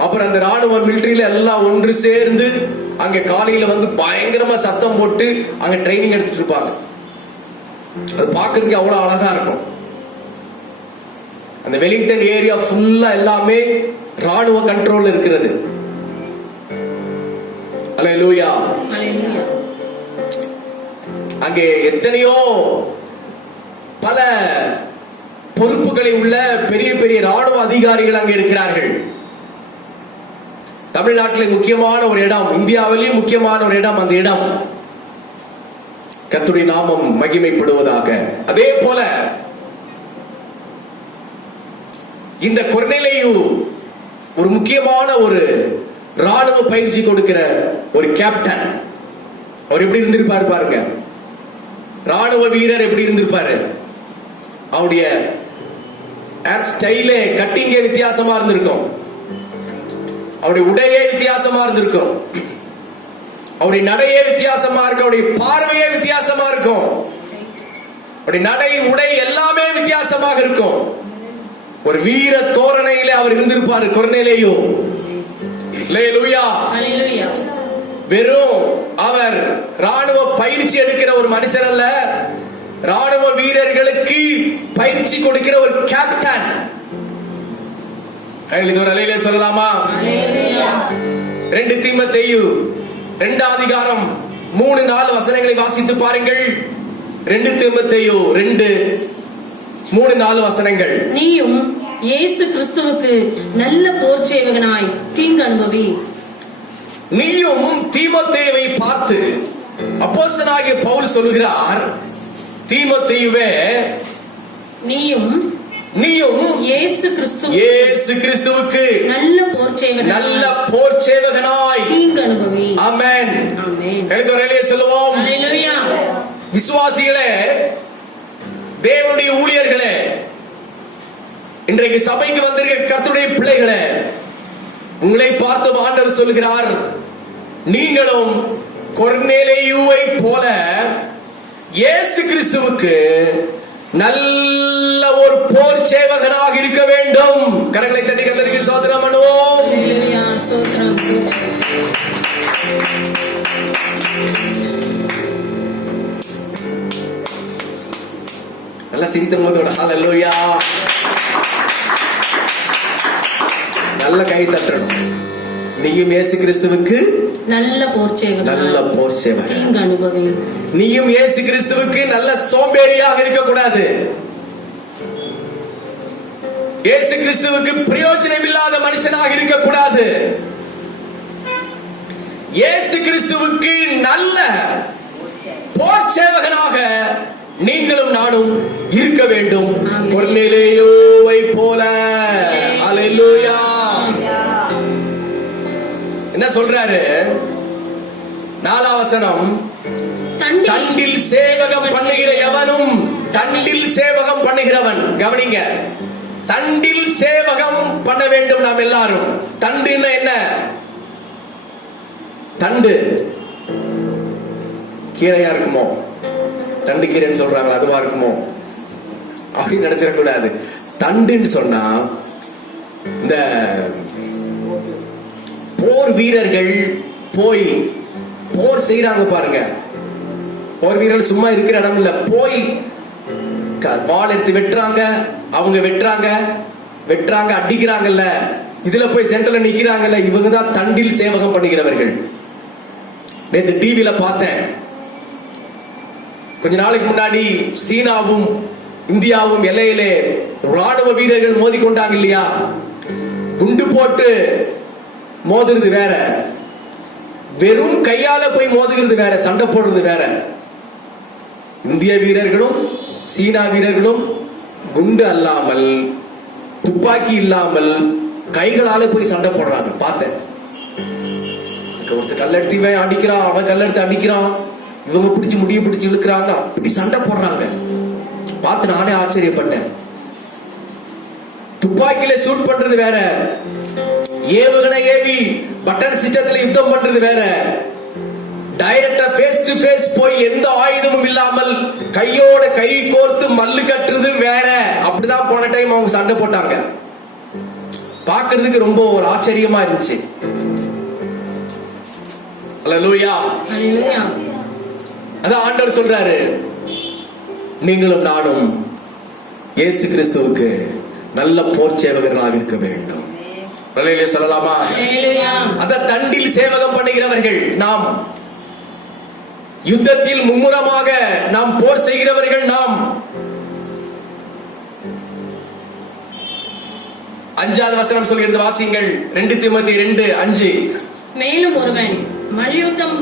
அப்புறம் அந்த ராணுவ மிலிட்டரியில எல்லாம் ஒன்று சேர்ந்து அங்க காலையில வந்து பயங்கரமா சத்தம் போட்டு அங்க ட்ரைனிங் எடுத்துட்டு இருப்பாங்க. அது பார்க்கறதுக்கு அவ்வளவு அழகா இருக்கும். அந்த வெலிங்டன் ஏரியா ஃபுல்லா எல்லாமே ராணுவ கண்ட்ரோல் இருக்கிறது. அல்லேலூயா. அங்கே எத்தனையோ பல பொறுப்புகளை உள்ள பெரிய பெரிய ராணுவ அதிகாரிகள் அங்கே இருக்கிறார்கள். தமிழ்நாட்டில் முக்கியமான ஒரு இடம், இந்தியாவிலேயும் முக்கியமான ஒரு இடம். அந்த இடம் கர்த்தருடைய நாமம் மகிமைப்படுவதாக. அதே போல இந்த கொர்நேலியு ஒரு முக்கியமான ஒரு ராணுவ பயிற்சி கொடுக்கிற ஒரு கேப்டன். அவர் எப்படி இருந்திருப்பாரு பாருங்க. ராணுவ வீரர் எப்படி இருந்திருப்பாரு. அவருடைய ஹேர் ஸ்டைலே கட்டிங்கே வித்தியாசமா இருந்திருக்கும். அவருடைய உடையே வித்தியாசமா இருந்திருக்கும். அவருடைய நடையே வித்தியாசமா இருக்கும். அவருடைய பார்வையே வித்தியாசமா இருக்கும். அவருடைய நடை உடை எல்லாமே வித்தியாசமாக இருக்கும். ஒரு வீர தோரணையிலே அவர் இருந்திருப்பாரு கொர்நேலியு. அல்லேலூயா. வெறும் அவர் ராணுவ பயிற்சி எடுக்கிற ஒரு மனுஷன் அல்ல, ராணுவ வீரர்களுக்கு பயிற்சி கொடுக்கிற ஒரு கேப்டன். இது ஒரு அலையிலே சொல்லலாமா? 2 தீமோத்தேயு 2 அதிகாரம் 3-4 வசனங்களை வாசித்து பாருங்கள். 2 தீமோத்தேயு 2:3-4 வசனங்கள். நீயும் இயேசு கிறிஸ்துவுக்கு நல்ல போர் சேவகனாய் தீங்கு அனுபவி. நீயும் தீமோத்தேயுவை பார்த்து அப்போஸ்தலனாகிய பவுல் சொல்கிறார், தீமோத்தேயுவே நீயும் இயேசு கிறிஸ்துவுக்கு நல்ல போர் சேவகனாய் தீங்கு அனுபவி. ஆமென். ஆமென். சொல்லுவோம். அல்லேலூயா. விசுவாசிகளே, தேவனுடைய ஊழியர்களே, இன்றைக்கு சபைக்கு வந்திருக்க கர்த்தருடைய பிள்ளைகளே, உங்களை பார்த்து ஆண்டவர் சொல்கிறார், நீங்களும் கொர்நேலியுவை போல இயேசு கிறிஸ்துவுக்கு நல்ல ஒரு போர் சேவகனாக இருக்க வேண்டும். கரங்களை தட்டி கர்த்தருக்கு ஸ்தோத்திரம் பண்ணுவோம். அல்லேலூயா. ஸ்தோத்திரம். நல்ல சிரித்த முகத்தோட ஹல்லேலூயா. நல்ல கை தட்டணும். நீயும் இயேசு கிறிஸ்துவுக்கு நல்ல போர் சேவகன் தீங்கு அனுபவி. நீயும் இயேசு கிறிஸ்துவுக்கு நல்ல சோம்பேறியாக இருக்க கூடாது. இயேசு கிறிஸ்துவுக்கு பிரயோஜனம் இல்லாத மனுஷனாக இருக்க கூடாது. இயேசு கிறிஸ்துவுக்கு நல்ல போர் சேவகனாக நீங்களும் நானும் இருக்க வேண்டும். கொர்நேலியுவை போல. அல்லேலூயா. என்ன சொல்றாரு? 4ஆம் வசனம், தண்டில் சேவகம் பண்ணுகிற எவனும், தண்டில் சேவகம் பண்ணுகிறவன். கவனிங்க, தண்டில் சேவகம் பண்ண வேண்டும் நாம் எல்லாரும். தண்டுன்னா என்ன? தண்டு கீரையா இருக்குமோ? தண்டு கீரைன்னு சொல்றாங்க, அதுவா இருக்குமோ அப்படின்னு நினைச்சிடக்கூடாது. தண்டுன்னு சொன்னா இந்த போர் வீரர்கள் போய் போர் செய்யறாங்க பாருங்க. போர் வீரர்கள் சும்மா இருக்கிற இடம் இல்ல, போய் வாள் எடுத்து வெட்டுறாங்க, அவங்க வெட்டுறாங்க அடிக்கிறாங்கல்ல, இதுல போய் சென்டர்ல நிக்கிறாங்கல்ல, இவங்க தான் தண்டில் சேவகம் பண்ணுகிறவர்கள். நேற்று டிவில பார்த்தேன். கொஞ்ச நாளைக்கு முன்னாடி சீனாவும் இந்தியாவும் எல்லையிலே ராணுவ வீரர்கள் மோதி கொண்டாங்க இல்லையா? குண்டு போட்டு மோதுறது வேற, வெறும் கையால போய் மோதுகிறது வேற, சண்டை போடுறது வேற. இந்திய வீரர்களும் சீனா வீரர்களும் குண்டு அல்லாமல், துப்பாக்கி இல்லாமல் கைகளால போய் சண்டை போடுறாங்க. பார்த்தேன். ஒருத்தர் கல்லெடுத்து இவன் அடிக்கிறான், அவன் கல்லெடுத்து அடிக்கிறான், இவங்க பிடிச்சி முடிய பிடிச்சி இழுக்கிறாங்க, அப்படி சண்டை போடுறாங்க. பார்த்து நானே ஆச்சரியப்பட்டேன். துப்பாக்கியில ஷூட் பண்றது வேற, ஏவுகணை ஏவி பட்டன் சிஸ்டத்துல யுத்தம் பண்றது வேற, டைரக்டா ஃபேஸ் டு ஃபேஸ் போய் எந்த ஆயுதமும் இல்லாமல் கையோட கை கோர்த்து மல்லு கட்டுறது வேற. அப்படிதான் போன டைம் அவங்க சண்டை போட்டாங்க. பார்க்கிறதுக்கு ரொம்ப ஒரு ஆச்சரியமா இருந்துச்சு. அல்லேலூயா. ஹalleluya. அதான் ஆண்டவர் சொல்றாரு, நீங்களும் நானும் இயேசு கிறிஸ்துவுக்கு நல்ல போர் சேவகர்களாக இருக்க வேண்டும். அல்லேலூயா சொல்லலாமா? ஹalleluya. அத தண்டில் சேவகம் பண்ணுகிறவர்கள் நாம், யுத்தத்தில் மும்முரமாக நாம் போர் செய்கிறவர்கள் நாம். 5வது வசனம் சொல்கிறது, வாசிங்கள். 2 தீமோத்தேயு 2:5. மேலும் ஒருவன் மல்யுத்தம்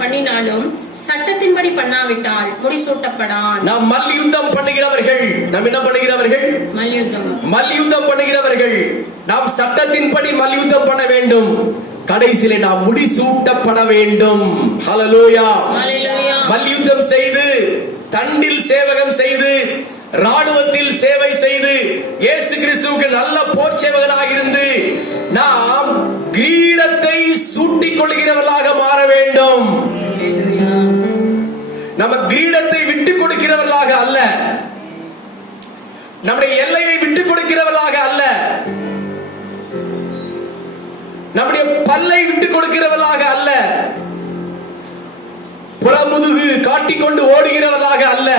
பண்ணினாலும் சட்டத்தின்படி பண்ணாவிட்டால் முடிசூட்டப்படான். நாம் மல்யுத்தம் பண்ணுகிறவர்கள். நாம் என்ன பண்ணுகிறவர்கள்? மல்யுத்தம் பண்ணுகிறவர்கள். நாம் சட்டத்தின்படி மல்யுத்தம் பண்ண வேண்டும். கடைசியிலே நாம் முடிசூட்டப்பட வேண்டும். ஹalleluya. மல்யுத்தம் செய்து, தண்டில் சேவகம் செய்து, ராணுவத்தில் சேவை செய்து, இயேசு கிறிஸ்துவுக்கு நல்ல போர் சேவகனாக இருந்து நாம் கிரீடத்தை சூட்டிக் கொள்கிறவர்களாக மாற வேண்டும். நம்ம கிரீடத்தை விட்டுக் கொடுக்கிறவர்களாக அல்ல, நம்முடைய எல்லையை விட்டுக் கொடுக்கிறவர்களாக அல்ல, நம்முடைய பல்லை விட்டுக் கொடுக்கிறவர்களாக அல்ல, புறமுதுகு காட்டிக்கொண்டு ஓடுகிறவர்களாக அல்ல,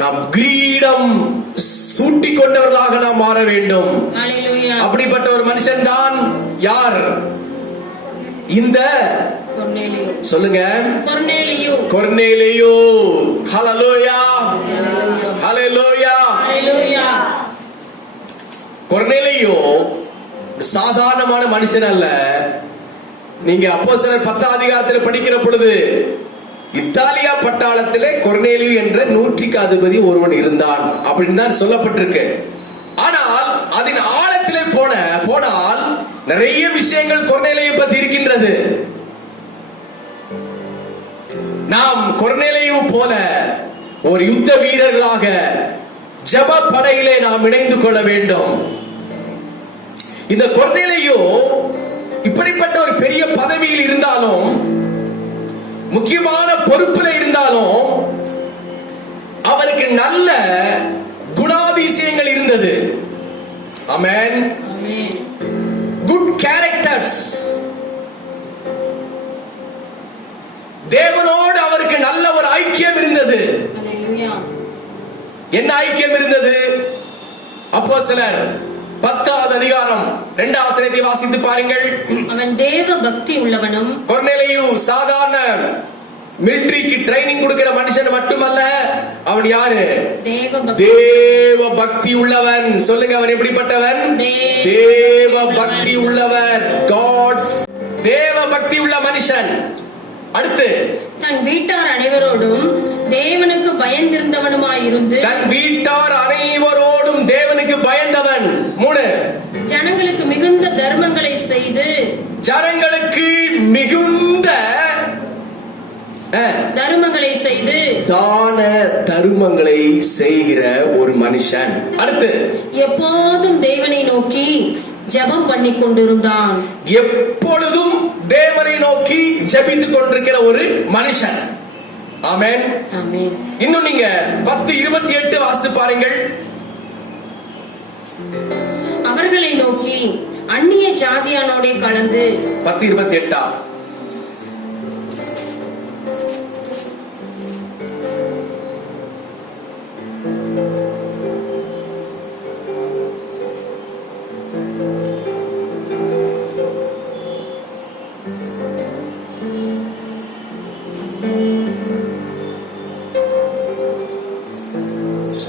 நாம் கிரீடம் சூட்டிக் கொண்டவர்களாக நாம் மாற வேண்டும். அப்படிப்பட்ட ஒரு மனுஷன் தான் யார்? இந்த சொல்லுங்க, கொர்நேலியு. ஹalleluya. ஹalleluya. கொர்நேலியு சாதாரணமான மனுஷன் அல்ல. நீங்க அப்போஸ்தலர் 10ஆம் அதிகாரத்தில் படிக்கிற பொழுது, இத்தாலியா பட்டாளத்திலே கொர்நேலியு என்ற 100க்கு அதிபதி ஒருவன் இருந்தான் அப்படின்னு தான் சொல்லப்பட்டிருக்கு. ஆனால் அதன் ஆழத்திலே போனால் நிறைய விஷயங்கள் கொர்நேலியை பற்றி இருக்கின்றது. நாம் கொர்நேலியு போல ஒரு யுத்த வீரர்களாக ஜெப படையிலே நாம் இணைந்து கொள்ள வேண்டும். இந்த கொர்நேலியு இப்படிப்பட்ட ஒரு பெரிய பதவியில் இருந்தாலும், முக்கியமான பொறுப்பில் இருந்தாலும், அவருக்கு நல்ல குணாதிசயங்கள் இருந்தது. ஆமென். Good characters. தேவனோடு அவருக்கு நல்ல ஒரு ஐக்கியம் இருந்தது. என்ன ஐக்கியம் இருந்தது? அப்போஸ்தலர் 10வது அதிகாரம் 2ஆம் வசனத்தை வாசித்து பாருங்கள். அவன் தேவ பக்தி உள்ளவனும். கொர்நேலியு சாதாரண மிலிட்டரிக்கு ட்ரைனிங் கொடுக்கிற மனுஷன் மட்டுமல்ல, அவன் யாரு? தேவ பக்தி உள்ளவன். சொல்லுங்க, அவன் எப்படிப்பட்டவன்? தேவ பக்தி உள்ளவன். காட், தேவ பக்தி உள்ள மனுஷன். அடுத்து, தன் வீட்டார் அனைவரோடும் தேவனுக்கு பயந்திருந்தவனுமாயிருந்து. தன் வீட்டார் அனைவரோடும் தேவனுக்கு பயந்தவன். 3, ஜனங்களுக்கு மிகுந்த தர்மங்களை செய்து. ஜனங்களுக்கு மிகுந்த தர்மங்களை செய்து, தான தருமங்களை செய்கிற ஒரு மனுஷன். அடுத்து, எப்போதும் தேவனை நோக்கி ஜெபம் பண்ணி கொண்டிருந்தான். எப்பொழுதும் தேவனை நோக்கி ஜெபித்துக் கொண்டிருக்கிற ஒரு மனுஷன். ஆமென். ஆமென். இன்னும் நீங்க 10:28 வாசித்து பாருங்கள். அவர்களை நோக்கி அந்நிய ஜாதியானோட கலந்து. 10:28.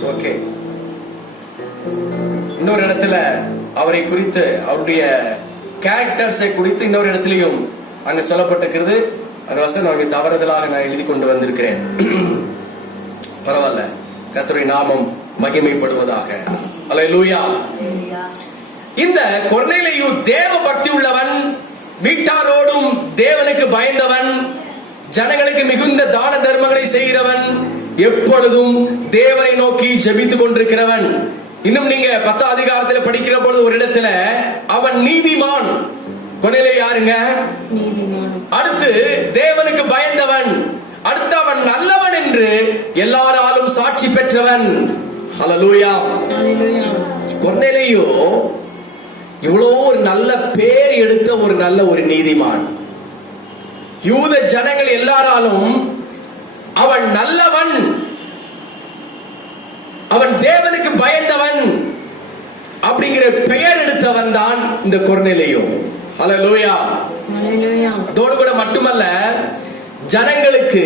ஓகே. இன்னொரு இடத்துல அவரை குறித்து, அவருடைய கேரக்டர்ஸை குறித்து இன்னொரு இடத்திலையும் அங்க சொல்லப்பட்டிருக்கிறது. அந்த வசனம் அங்கே தவறுதலாக நான் எழுதி கொண்டு வந்திருக்கிறேன். பரவாயில்ல, கர்த்தருடைய நாமம் மகிமைப்படுவதாக. அல்லேலூயா. இந்த கொர்நேலியு தேவ பக்தி உள்ளவன், வீட்டாரோடும் தேவனுக்கு பயந்தவன், ஜனங்களுக்கு மிகுந்த தான தர்மங்களை செய்கிறவன், எப்பொழுதும் தேவனை நோக்கி ஜெபித்துக் கொண்டிருக்கிறவன். இன்னும் நீங்க 10ஆம் அதிகாரத்தில் படிக்கிற பொழுது ஒரு இடத்துல அவன் நீதிமான். கொர்நேலியு யாருங்க? நீதிமானும். அடுத்து தேவனுக்கு பயந்தவன், அடுத்து அவன் நல்லவன் என்று எல்லாராலும் சாட்சி பெற்றவன். ஹல்லேலூயா. ஹல்லேலூயா. கொர்நேலியு இவ்வளோ ஒரு நல்ல பேர் எடுத்த ஒரு நல்ல ஒரு நீதிமான். யூத ஜனங்கள் எல்லாராலும் அவன் நல்லவன், அவன் தேவனுக்கு பயந்தவன் அப்படிங்கிற பெயர் எடுத்தவன் தான் இந்த கொர்நேலியு. ஹல்லேலூயா. ஹல்லேலூயா. அதோடு கூட மட்டுமல்ல, ஜனங்களுக்கு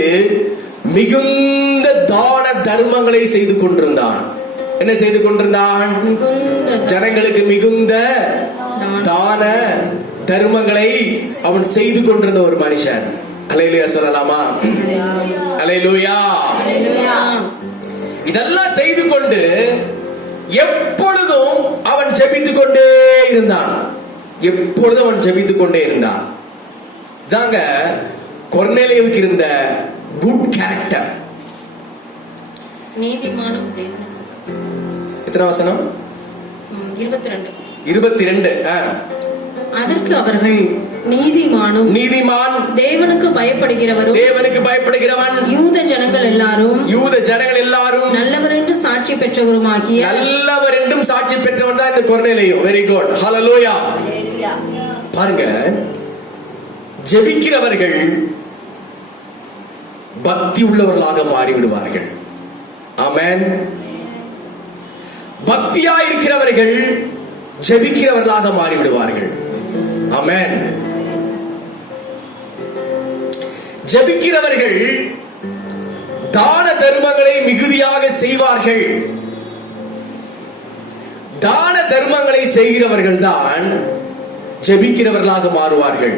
மிகுந்த தான தர்மங்களை செய்து கொண்டிருந்தான். என்ன செய்து கொண்டிருந்தான்? மிகுந்த ஜனங்களுக்கு மிகுந்த தான தர்மங்களை அவன் செய்து கொண்டிருந்த ஒரு மனுஷன். அல்லேலூயா சொல்லலாமா? அல்லேலூயா. ஹல்லேலூயா. இதெல்லாம் செய்து கொண்டு எப்பொழுதும் அவன் ஜெபித்துக் கொண்டே இருந்தான். எப்பொழுதும் அவன் ஜெபித்துக் கொண்டே இருந்தான். இதாங்க கொர்நேலியுவுக்கு இருந்த குட் கேரக்டர். நீதிமானும் தேவனுக்கு. எத்தனை வசனம்? 22. 22. அதற்கு அவர்கள், நீதிமானும் நீதிமான், தேவனுக்கு பயப்படுகிறவரும், தேவனுக்கு பயப்படுகிறவன், யூத ஜனங்கள் எல்லாரும் நல்லவர் என்று சாட்சி பெற்றவருமாகிய நல்லவர் என்றும் சாட்சி பெற்றவன் தான் இந்த கொர்நேலியு. Very good. ஹல்லேலூயா. பாருங்க, ஜெபிக்கிறவர்கள் பக்தி உள்ளவர்களாக மாறிவிடுவார்கள். ஆமென். பக்தியாயிருக்கிறவர்கள் ஜெபிக்கிறவர்களாக மாறிவிடுவார்கள். ஆமென். ஜெபிக்கிறவர்கள் தான தர்மங்களை மிகுதியாக செய்வார்கள். தான தர்மங்களை செய்கிறவர்கள் தான் ஜெபிக்கிறவர்களாக மாறுவார்கள்.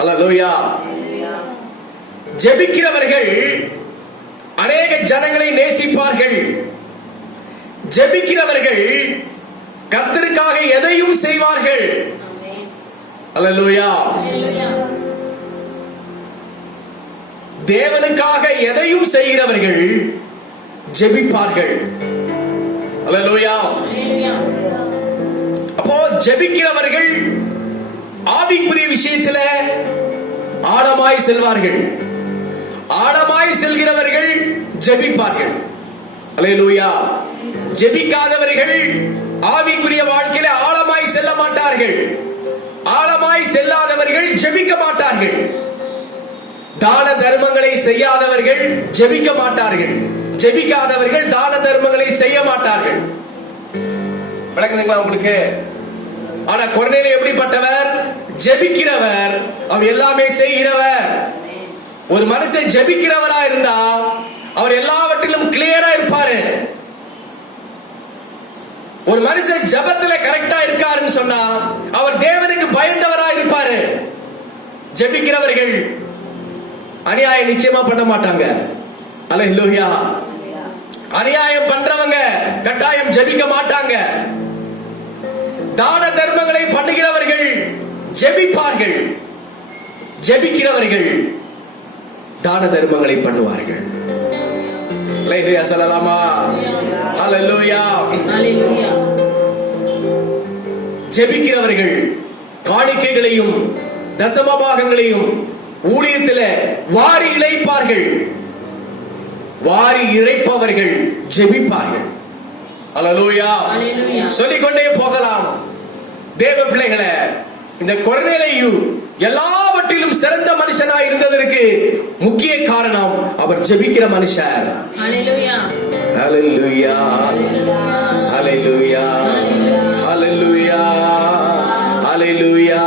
அல்லேலூயா. ஜெபிக்கிறவர்கள் அநேக ஜனங்களை நேசிப்பார்கள். ஜெபிக்கிறவர்கள் கர்த்தருக்காக எதையும் செய்வார்கள். அல்லேலூயா. தேவனுக்காக எதையும் செய்கிறவர்கள் ஜெபிப்பார்கள். அல்லேலூயா. அப்போ ஜெபிக்கிறவர்கள் ஆவிக்குரிய விஷயத்துல ஆழமாய் செல்வார்கள். ஆழமாய் செல்கிறவர்கள் ஜெபிப்பார்கள். அல்லேலூயா. ஜெபிக்காதவர்கள் ஆவிக்குரிய வாழ்க்கையில ஆழமாய் செல்ல மாட்டார்கள். ஆழமாய் செல்லாதவர்கள் ஜெபிக்க மாட்டார்கள். தான தர்மங்களை செய்யாதவர்கள் ஜெபிக்க மாட்டார்கள். ஜெபிக்காதவர்கள் தான தர்மங்களை செய்ய மாட்டார்கள். விளக்குதுங்களா உங்களுக்கு? ஆனா கொர்நேலியு எப்படிப்பட்டவர்? ஜெபிக்கிறவர், அவர் எல்லாமே செய்கிறவர். ஒரு மனுஷன் ஜெபிக்கிறவரா இருந்தா அவர் எல்லாவற்றிலும் கிளியரா இருப்பாரு. ஒரு மனுஷன் ஜெபத்துல கரெக்டா இருக்காருன்னு சொன்னா அவர் தேவனுக்கு பயந்தவரா இருப்பாரு. ஜெபிக்கிறவர்கள் அநியாயம் நிச்சயமா பண்ண மாட்டாங்க. அல்லேலூயா. அநியாயம் பண்றவங்க கட்டாயம் ஜெபிக்க மாட்டாங்க. தான தர்மங்களை பண்ணுகிறவர்கள் ஜெபிப்பார்கள். ஜெபிக்கிறவர்கள் தான தர்மங்களை பண்ணுவார்கள். அல்லேலூயா சொல்லலாமா? அல்லேலூயா. ஹல்லேலூயா. ஜெபிக்கிறவர்கள் காணிக்கைகளையும் தசமபாகங்களையும் ஊழியத்தில் வாரி இழைப்பார்கள். வாரி இறைப்பவர்கள் ஜெபிப்பார்கள். அல்லேலூயா. சொல்லிக்கொண்டே போகலாம். தேவ பிள்ளைகளே, இந்த கொர்நேலியு எல்லாவற்றிலும் சிறந்த மனுஷனாய் இருந்ததற்கு முக்கிய காரணம் அவர் ஜெபிக்கிற மனுஷர். ஹல்லேலூயா. ஹல்லேலூயா. ஹல்லேலூயா. ஹல்லேலூயா. ஹல்லேலூயா.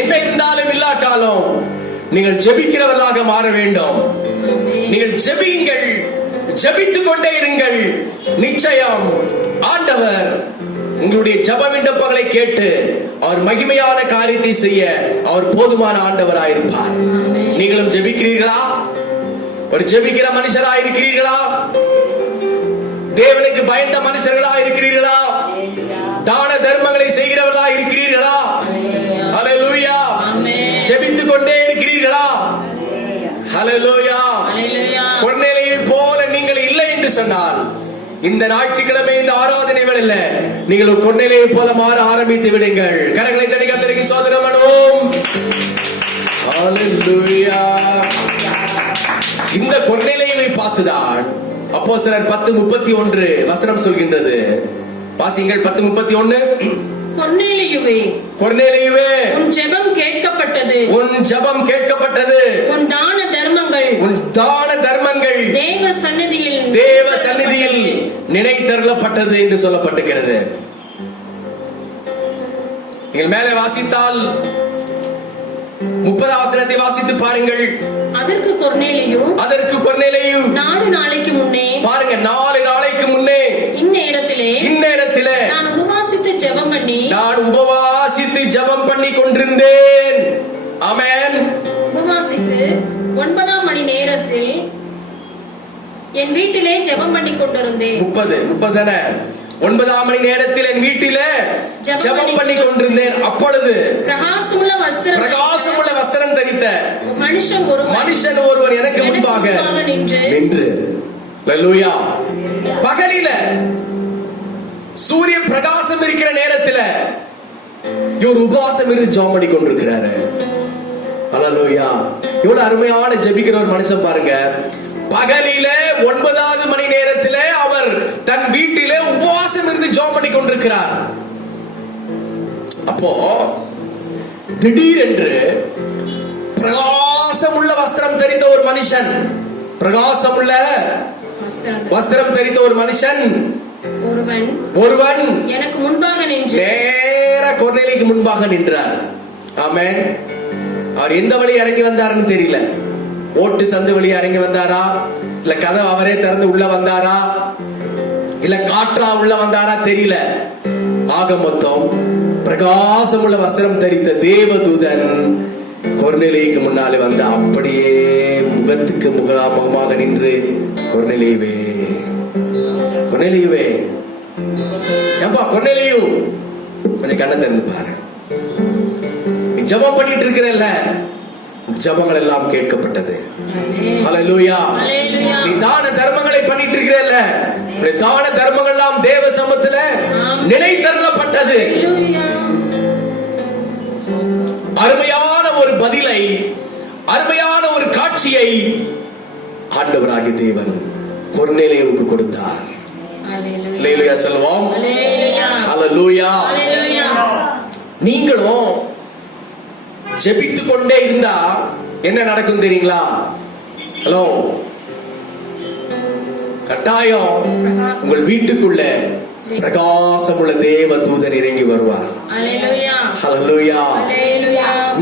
என்ன இருந்தாலும் இல்லாட்டாலும் நீங்கள் ஜெபிக்கிறவர்களாக மாற வேண்டும். நீங்கள் ஜெபியுங்கள், ஜெபித்துக் கொண்டே இருங்கள். நிச்சயம் ஆண்டவர் உங்களுடைய ஜெப விண்ணப்பங்களை கேட்டு அவர் மகிமையான காரியத்தை செய்ய அவர் போதுமான ஆண்டவராயிருப்பார். நீங்களும் ஜெபிக்கிறீர்களா? ஒரு ஜெபிக்கிற மனுஷரா இருக்கிறீர்களா? தேவனுக்கு பயந்த மனுஷர்களா இருக்கிறீர்களா? தான தர்மங்களை செய்கிறவர்களா இருக்கிறீர்களா? ஹல்லேலூயா. ஜெபித்துக் கொண்டே இருக்கிறீர்களா? ஹல்லேலூயா. கொர்நேலியை போல நீங்கள் இல்லை என்று சொன்னால் இந்த ஞாயிற்றுக்கிழமை இந்த ஆராதனை வேளையில நீங்கள் ஒரு கொர்நேலியை போல மாற ஆரம்பித்து விடுங்கள். கரங்களை தட்டி கர்த்தருக்கு ஸ்தோத்திரம் பண்ணுவோம். ஹalleluya. இந்த கொர்நேலியை பார்த்துதான் அப்போஸ்தலர் 10:31 வசனம் சொல்கின்றது. வாசிங்கள் 10:31. கொர்நேலியுவே, கொர்நேலியுவே, உன் ஜெபம் கேட்கப்பட்டது, உன் ஜெபம் கேட்கப்பட்டது, உன் தான தர்மங்கள், உன் தான தர்மங்கள் தேவ சந்நிதியில் நினைத்தருளப்பட்டது என்று சொல்லப்பட்டிருக்கிறது. நீங்கள் மேலே வாசித்தால் 30 வசனத்தை வாசித்து பாருங்கள். அதற்கு கொர்நேலியு, 4 நாளைக்கு முன்னே, பாருங்க, 4 நாளைக்கு முன்னே இந்நேரத்திலே நான் உபவாசித்து ஜெபம் பண்ணி கொண்டிருந்தேன். ஆமென். உபவாசித்து 9ஆம் மணி நேரத்தில் என் வீட்டிலே ஜெபம் பண்ணி கொண்டிருந்தேன். 30 9ஆம் மணி நேரத்தில் என் வீட்டிலே ஜெபம் பண்ணி கொண்டிருந்தேன். அப்பொழுது பிரகாசமுள்ள வஸ்திரம் தரித்த மனுஷன் ஒருவர் எனக்கு முன்பாக நின்று, அல்லேலூயா, பகலில சூரிய பிரகாசம் இருக்கிற நேரத்தில் இவர் உபவாசம் இருந்து ஜெபம் பண்ணி கொண்டிருக்கிறாரு. அல்லேலூயா. இவ்வளவு அருமையான ஜெபிக்கிற ஒரு மனுஷன் பாருங்க. பகலில 9வது மணி நேரத்திலே அவர் தன் வீட்டிலே உபவாசம் இருந்து ஜெபம் பண்ணி கொண்டிருக்கிறார். அப்போ திடீரென்று பிரகாசமுள்ள வஸ்திரம் தரித்த ஒரு மனுஷன், பிரகாசமுள்ள வஸ்திரம் தரித்த ஒரு மனுஷன் ஒருவன் எனக்கு முன்பாக நின்று நேர கொர்நேலிக்கு முன்பாக நின்றார். ஆமென். அவர் எந்த வழி இறங்கி வந்தாருன்னு தெரியல. ஓட்டு சந்து வழி இறங்கி வந்தாரா, இல்ல கதவு அவரே திறந்து உள்ள வந்தாரா, இல்ல காற்றா உள்ள வந்தாரா தெரியல. ஆக மொத்தம் பிரகாசமுள்ள வஸ்திரம் தரித்த தேவதூதன் கொர்நேலிக்கு முன்னாலே வந்து அப்படியே முகத்துக்கு முகமாக நின்று, கொர்நேலியுவே, கொர்நேலியுவே, ஏம்பா கொர்நேலியு, கொஞ்சம் கண்ணை திறந்து பாரு. நீ ஜெபம் பண்ணிட்டு இருக்கிறல்ல, ஜெபங்கள் எல்லாம் கேட்கப்பட்டது. ஹalleluya. நீ தான தர்மங்களை பண்ணிட்டு இருக்கிறல்ல, உன்னுடைய தான தர்மங்கள் எல்லாம் தேவ சமூகத்துல நினைத்தருளப்பட்டது. அருமையான ஒரு பதிலை, அருமையான ஒரு காட்சியை ஆண்டவராகிய தேவன் கொர்நேலியுவுக்கு கொடுத்தார். அல்லேலூயா சொல்லுவோம். ஹalleluya. நீங்களும் ஜெபித்து கொண்டே இருந்தா என்ன நடக்கும் தெரியுங்களா? ஹலோ, கட்டாயம் உங்கள் வீட்டுக்குள்ள பிரகாசமுள்ள தேவ தூதன் இறங்கி வருவார். ஹalleluya.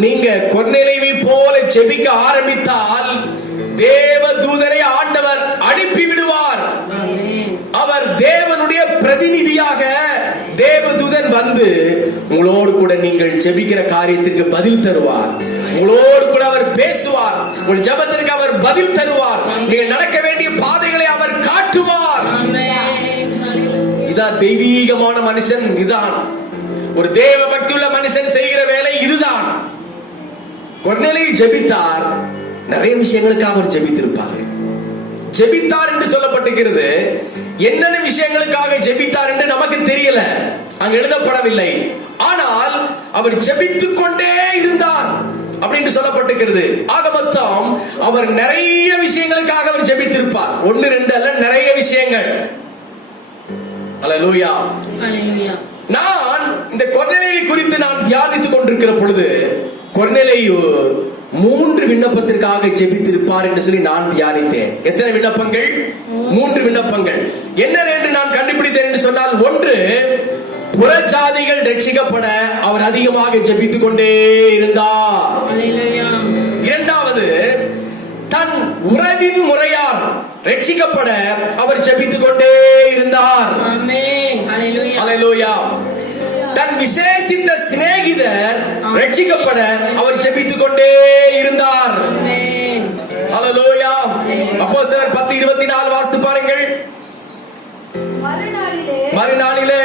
நீங்க கொர்நேலியை போல ஜெபிக்க ஆரம்பித்தால் தேவ தூதனை ஆண்டவர் அனுப்பி விடுவார். அவர் தேவனுடைய பிரதிநிதியாக தேவதூதன் வந்து உங்களோடு கூட நீங்கள் ஜெபிக்கிற காரியத்திற்கு பதில் தருவார். உங்களோடு கூட அவர் பேசுவார். உங்கள் ஜெபத்திற்கு அவர் பதில் தருவார். நீங்கள் நடக்க வேண்டிய பாதைகளை அவர் காட்டுவார். இதான் தெய்வீகமான மனுஷன். இதுதான் ஒரு தேவ பக்தியுள்ள மனுஷன் செய்கிற வேலை. இதுதான் கொர்நேலியு ஜெபித்தார். நிறைய விஷயங்களுக்காக அவர் ஜெபித்திருப்பார். ஜெபித்தார் என்று சொல்லப்பட்டிருக்கிறது. என்னென்ன விஷயங்களுக்காக ஜெபித்தார் என்று நமக்கு தெரியல, அங்க எழுதப்படவில்லை. ஆனால் அவர் ஜெபித்துக் கொண்டே இருந்தார் அப்படின்னு சொல்லப்பட்டிருக்கிறது. ஆக மொத்தம் அவர் நிறைய விஷயங்களுக்காக அவர் ஜெபித்திருப்பார். 1 2 அல்ல, நிறைய விஷயங்கள். அல்லேலூயா. நான் இந்த கொர்நேலியை குறித்து நான் தியானித்துக் கொண்டிருக்கிற பொழுது கொர்நேலியு 3 விண்ணப்பத்திற்காக ஜெபித்திருப்பார் என்று சொல்லி நான் தியானித்தேன். எத்தனை விண்ணப்பங்கள்? 3 விண்ணப்பங்கள். என்ன என்று நான் கண்டுபிடித்தேன் என்று சொன்னால், 1, புறஜாதிகள் ரட்சிக்கப்பட அவர் அதிகமாக ஜெபித்துக் கொண்டே இருந்தார். 2வது, தன் உறவின் முறையார் ரட்சிக்கப்பட அவர் ஜெபித்துக் கொண்டே இருந்தார். ஹalleluya. தன் விசேஷித்த சிநேகிதர் ரட்சிக்கப்பட அவர் ஜெபித்துக் கொண்டே இருந்தார். ஹalleluya. அப்போஸ்தலர் 10:24 வாசித்து பாருங்கள். மறுநாளிலே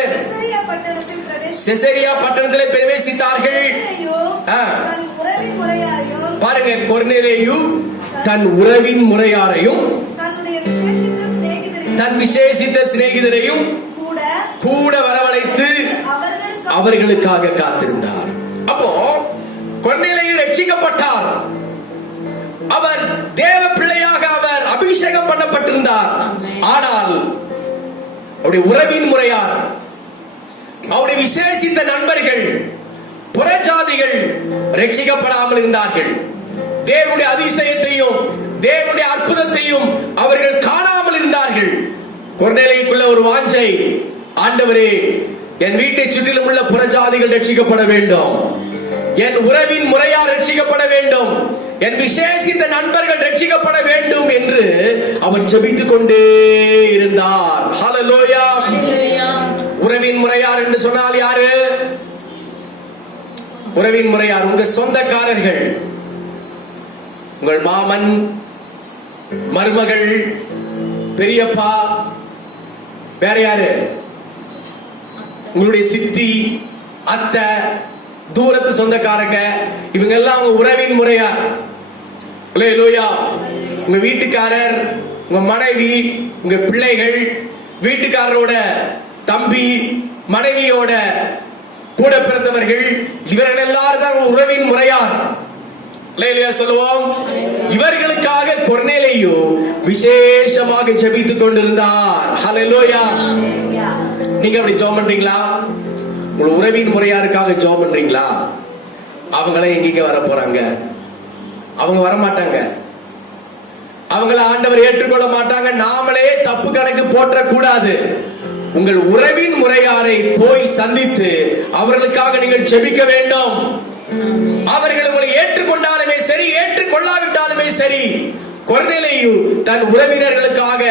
செசரியா பட்டணத்திலே பிரவேசித்தார்கள். பாருங்க, கொர்நேலியு தன் உறவின் முறையாரையும் தன் விசேஷித்த சிநேகிதரையும் கூட கூட வரவழைத்து அவர்களுக்காக காத்திருந்தார். அப்போ கொர்நேலியு ரட்சிக்கப்பட்டார். அவர் தேவ பிள்ளையாக அவர் அபிஷேகம் பண்ணப்பட்டிருந்தார். ஆனால் அவருடைய உறவின் முறையார், அவருடைய விசேஷித்த நண்பர்கள், புறஜாதிகள் ரட்சிக்கப்படாமல் இருந்தார்கள். தேவனுடைய அதிசயத்தையும் தேவனுடைய அற்புதத்தையும் அவர்கள் காணாமல் இருந்தார்கள். கொர்நேலியுக்குள்ள ஒரு வாஞ்சை, ஆண்டவரே என் வீட்டை சுற்றிலும் உள்ள புறஜாதிகள் ரட்சிக்கப்பட வேண்டும், என் உறவின் முறையார் ரட்சிக்கப்பட வேண்டும், என் விசேஷித்த நண்பர்கள் ரட்சிக்கப்பட வேண்டும் என்று அவர் ஜெபித்துக் கொண்டே இருந்தார். ஹல்லேலூயா. உறவின் முறையார் என்று சொன்னால் யாரு? உறவின் முறையார் உங்க சொந்தக்காரர்கள், உங்கள் மாமன், மருமகள், பெரியப்பா, வேற யாரு? உங்களுடைய சித்தி, அத்தை, தூரத்து சொந்தக்காரங்க, இவங்க எல்லாம் உங்க உறவின் முறையார். ஹல்லேலூயா. உங்க வீட்டுக்காரர், உங்க மனைவி, உங்க பிள்ளைகள், வீட்டுக்காரரோட தம்பி, மனைவியோட கூட பிறந்தவர்கள், இவர்கள் எல்லாரும் தான் உறவின் முறையார். ஹல்லேலூயா சொல்லுவோம். இவர்களுக்காக கொர்நேலியு விசேஷமாக ஜெபித்துக் கொண்டிருந்தார். ஹல்லேலூயா. நீங்க அப்படி ஜெபம் பண்றீங்களா? உங்க உறவின் முறையாருக்காக ஜெபம் பண்றீங்களா? அவங்கள எங்க வர போறாங்க? அவங்க வர மாட்டாங்க. அவங்கள ஆண்டவர் ஏற்றுக்கொள்ள மாட்டாங்க. நாமளே தப்பு கணக்கு போற்ற கூடாது. உங்கள் உறவின் முறையாரை போய் சந்தித்து அவர்களுக்காக நீங்கள் ஜெபிக்க வேண்டும். அவர்கள் உங்களை ஏற்றுக்கொண்டாலுமே சரி, ஏற்றுக்கொள்ளாவிட்டாலுமே சரி, கொர்நேலியு தன் உறவினர்களுக்காக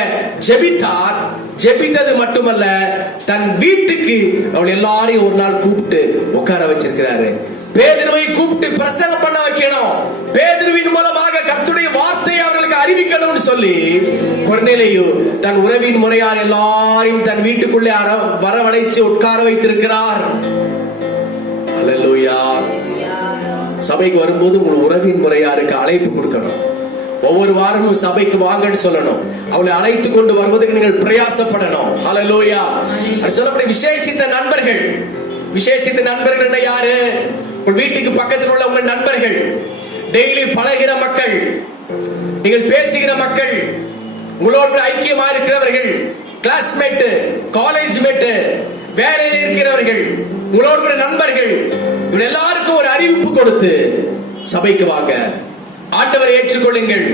ஜெபித்தார். ஜெபித்தது மட்டுமல்ல, தன் வீட்டுக்கு அவள் எல்லாரையும் ஒரு நாள் கூப்பிட்டு உட்கார வச்சிருக்கிறாரு. பேதுருவை கூப்பிட்டு பிரசங்கம் பண்ண வைக்கணும், பேதுருவின் மூலமாக கர்த்தருடைய வார்த்தையை அவர்களுக்கு அறிவிக்கணும்னு சொல்லி கொர்நேலியு தன் உறவின் முறையார் எல்லாரையும் தன் வீட்டுக்குள்ளே வரவழைச்சு உட்கார வைத்திருக்கிறார். ஹல்லேலூயா. சபைக்கு வரும்போது உங்கள் உறவின் முறையாருக்கு அழைப்பு கொடுக்கணும். ஒவ்வொரு வாரமும் சபைக்கு வாங்கன்னு சொல்லணும். அவளை அழைத்து கொண்டு வருவதற்கு நீங்கள் பிரயாசப்படணும். ஹல்லேலூயா. சொல்லப்பட்ட விசேஷித்த நண்பர்கள், விசேஷித்த நண்பர்கள் யாரு? உங்கள் வீட்டுக்கு பக்கத்தில் உள்ள உங்கள் நண்பர்கள், டெய்லி பழகிற மக்கள், நீங்கள் பேசுகிற மக்கள், உங்களோடு ஐக்கியமா இருக்கிறவர்கள், கிளாஸ்மேட், காலேஜ் மேட், வேலையில் இருக்கிறவர்கள், உங்களோடு நண்பர்கள், இவங்க எல்லாருக்கும் ஒரு அறிவிப்பு கொடுத்து சபைக்கு வாங்க, ஆண்டவரை ஏற்றுக்கொள்ளுங்கள்,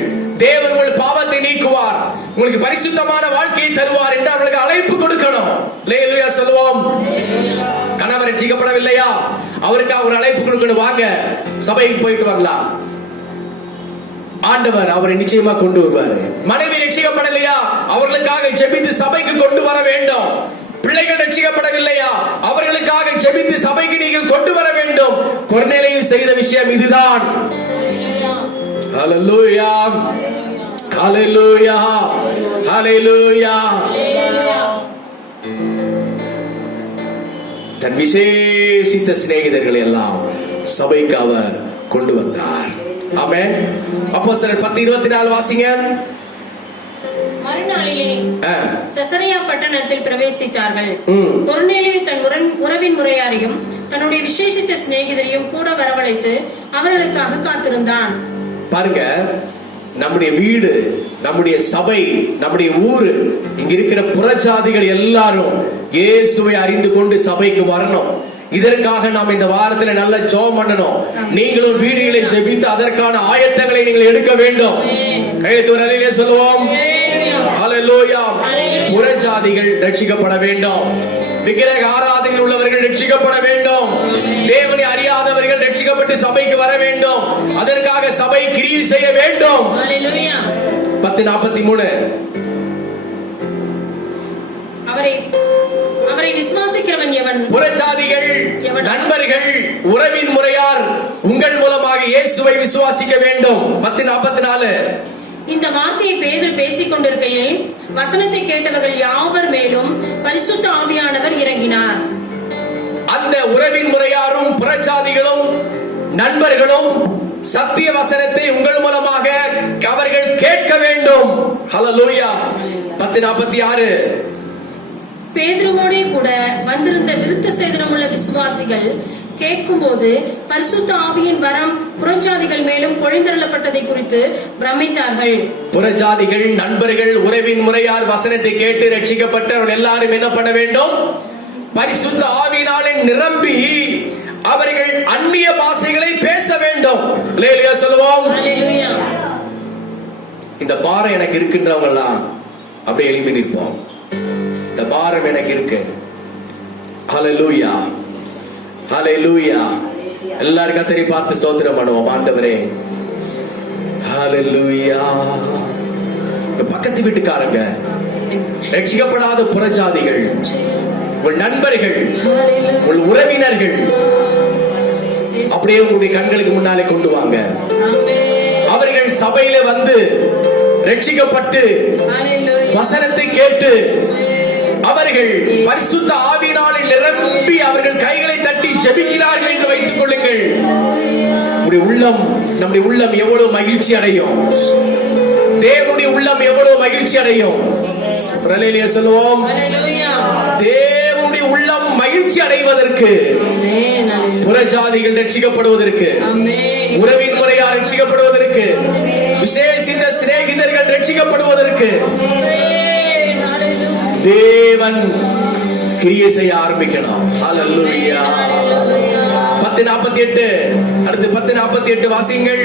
தேவன் உங்கள் பாவத்தை நீக்குவார், உங்களுக்கு பரிசுத்தமான வாழ்க்கையை தருவார் என்று அவர்களுக்கு அழைப்பு கொடுக்கணும். ஹல்லேலூயா சொல்லுவோம். கணவர் ரட்சிக்கப்படவில்லையா? அவருக்காக ஒரு அழைப்பு கொடுக்கணும். வாங்க சபைக்கு போயிட்டு வரலாம், ஆண்டவர் அவரை நிச்சயமா கொண்டு வருவாரு. மனைவி ரட்சிக்கப்படலையா? அவர்களுக்காக ஜெபித்து சபைக்கு கொண்டு வர வேண்டும். பிள்ளைகள் ரட்சிக்கப்படவில்லையா? அவர்களுக்காக ஜெபித்து சபைக்கு நீங்கள் கொண்டு வர வேண்டும். கொர்நேலியு செய்த விஷயம் இதுதான். ஹல்லேலூயா, ஹல்லேலூயா, ஹல்லேலூயா. தன் விசேஷித்த சிநேகிதர்களை எல்லாம் சபைக்கு அவர் கொண்டு வந்தார். ஆமென். அப்போஸ்தலர் 10:24 வாசிங்க. மறுநாளிலே செசரியா பட்டணத்தில் பிரவேசித்தார்கள். கொர்நேலியு தன் உறவின் முறையாரையும் தன்னுடைய விசேஷித்த சிநேகிதரையும் கூட வரவழைத்து அவர்களுக்காக காத்திருந்தான். பாருங்க, நம்முடைய வீடு, நம்முடைய சபை, நம்முடைய ஊரு, இங்க இருக்கிற புறஜாதிகள் எல்லாரும் இயேசுவை அறிந்து கொண்டு சபைக்கு வரணும். இதற்காக நாம் இந்த வாரத்துல நல்ல ஜெபம் பண்ணணும். நீங்களும் வீடுகளை ஜெபித்து அதற்கான ஆயத்தங்களை நீங்கள் எடுக்க வேண்டும். கையெழுத்து ஒரு அறிவிலே சொல்லுவோம். ஹல்லேலூயா. புறஜாதிகள் ரட்சிக்கப்பட வேண்டும். விக்கிரக ஆராதனையில் உள்ளவர்கள் ரட்சிக்கப்பட வேண்டும். தேவனை அறியாதவர்கள் ரட்சிக்கப்பட்டு சபைக்கு வர வேண்டும். அதற்காக சபை கிரியை செய்ய வேண்டும். 10:43 அவரை விசுவாசிக்கிறவன் எவன்? புறஜாதிகள், நண்பர்கள், உறவின் முறையார் உங்கள் மூலமாக இயேசுவை விசுவாசிக்க வேண்டும். 10:44 இந்த வார்த்தையை பேதுரு பேசிக் கொண்டிருக்கையில் வசனத்தை கேட்டவர்கள் யாவர் மேலும் பரிசுத்த ஆவியானவர் இறங்கினார். அந்த உறவின் முறையாரும் புறஜாதிகளும் நண்பர்களும் சத்திய வசனத்தை உங்கள் மூலமாக அவர்கள் கேட்க வேண்டும். ஹல்லேலூயா. 10:46. பேதுருவோடே கூட வந்திருந்த விருத்த சேதனமுள்ள விசுவாசிகள் கேட்கும்போது பரிசுத்த ஆவியின் வரம் புறஜாதிகள் மேலும் பொழிந்தருளப்பட்டதை குறித்து பிரமித்தார்கள். புறஜாதிகள், நண்பர்கள், உறவின் முறையார் வசனத்தை கேட்டு ரட்சிக்கப்பட்டவர்கள் எல்லாரும் என்ன பண்ண வேண்டும்? பரிசுத்த ஆவியினாலே நிரம்பி அவர்கள் அந்நிய பாஷைகளை பேச வேண்டும். அல்லேலூயா சொல்லுவோம். அல்லேலூயா. இந்த பாரம் எனக்கு இருக்கின்றவங்க எல்லாம் அப்படியே எழுப்பி நிற்போம். இந்த பாரம் எனக்கு இருக்கு. ஹல்லேலூயா, ஹல்லேலூயா. எல்லாரும் கர்த்தரை பார்த்து ஸ்தோத்திரம் பண்ணுவோம். ஆண்டவரே, ஹல்லேலூயா. பக்கத்து வீட்டுக்காரங்க, ரட்சிக்கப்படாத புறஜாதிகள், உங்கள் நண்பர்கள், உங்கள் உறவினர்கள் அப்படியே உங்களுடைய கண்களுக்கு முன்னாலே கொண்டு வாங்க. அவர்கள் சபையில வந்து ரட்சிக்கப்பட்டு வசனத்தை கேட்டு அவர்கள் பரிசுத்த ஆவியினாலே நிரம்பி அவர்கள் கைகளை தட்டி ஜெபிக்கிறார்கள் என்று வைத்துக் கொள்ளுங்கள். நம்முடைய உள்ளம் எவ்வளவு மகிழ்ச்சி அடையும். தேவனுடைய உள்ளம் எவ்வளவு மகிழ்ச்சி அடையும். அல்லேலூயா சொல்லுவோம். தேவனுடைய உள்ளம் மகிழ்ச்சி அடைவதற்கு, புறஜாதிகள் ரட்சிக்கப்படுவதற்கு, உறவின் முறையார் ரட்சிக்கப்படுவதற்கு, விசேஷித்த சிநேகிதர்கள் ரட்சிக்கப்படுவதற்கு தேவன் கிரியை செய்ய ஆரம்பிக்கணும். ஹல்லேலூயா. 10:48. அடுத்து 10:48 வாசிங்கள்.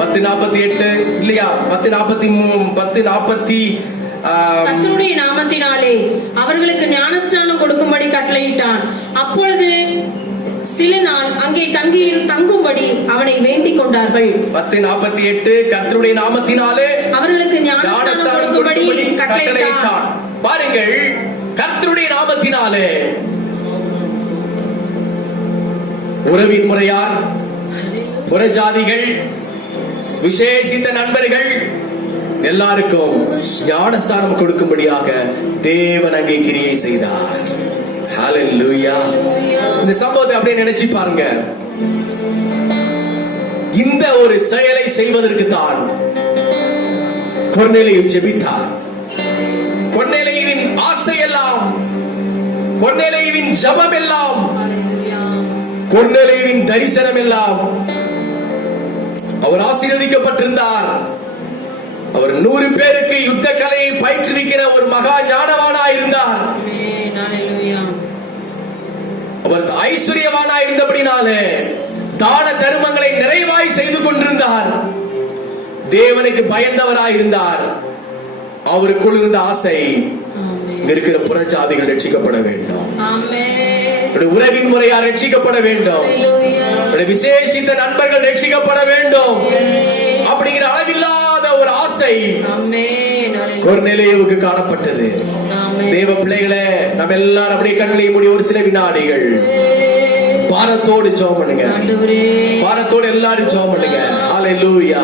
10:48 இல்லையா? 10:40 கர்த்தருடைய நாமத்தினாலே அவர்களுக்கு ஞானஸ்நானம் கொடுக்கும்படி கட்டளையிட்டான். அப்பொழுது சில நாள் அங்கே தங்கும்படி அவனை வேண்டிக் கொண்டார்கள். 10:48 கர்த்தருடைய நாமத்தினாலே அவர்களுக்கு ஞானஸ்நானம் கொடுக்கும்படி கட்டளையிட்டான். பாருங்கள், கர்த்தருடைய நாமத்தினாலே உறவின் முறையார், புறஜாதிகள், விசேஷித்த நண்பர்கள் எல்லாருக்கும் ஞானஸ்தானம் கொடுக்கும்படியாக தேவன் அங்கே கிரியை செய்தார். ஹல்லேலூயா. இந்த சம்பவத்தை அப்படியே நினைச்சு பாருங்க. இந்த ஒரு செயலை செய்வதற்கு தான் கொர்நேலியு ஜெபித்தார். கொர்நேலியுவின் ஆசை எல்லாம், கொர்நேலியுவின் ஜெபம் எல்லாம், கொர்நேலியுவின் தரிசனம் எல்லாம், அவர் ஆசீர்வதிக்கப்பட்டிருந்தார். அவர் 100 பேருக்கு யுத்த கலையை பயிற்றுவிக்கிற ஒரு மகா ஞானவானா இருந்தார். அவர் ஐஸ்வர்யவானா இருந்தபடினாலே தான தர்மங்களை நிறைவாய் செய்து கொண்டிருந்தார். தேவனுக்கு பயந்தவராய் இருந்தார். அவருக்குள் இருந்த ஆசை, இருக்கிற புறஜாதிகள் ரட்சிக்கப்பட வேண்டும், உறவின் முறையார் ரட்சிக்கப்பட வேண்டும், விசேஷித்த நண்பர்கள் ரட்சிக்கப்பட வேண்டும் அப்படிங்கிற அளவில்லாத ஒரு ஆசை கொர்நேலியுவுக்கு காணப்பட்டது. தேவ பிள்ளைகளே, நம்ம எல்லாரும் அப்படியே கண்களை மூடி ஒரு சில வினாடிகள் பாரத்தோடு ஜெபம் பண்ணுங்க. பாரத்தோடு எல்லாரும் ஜெபம் பண்ணுங்க. ஹல்லேலூயா.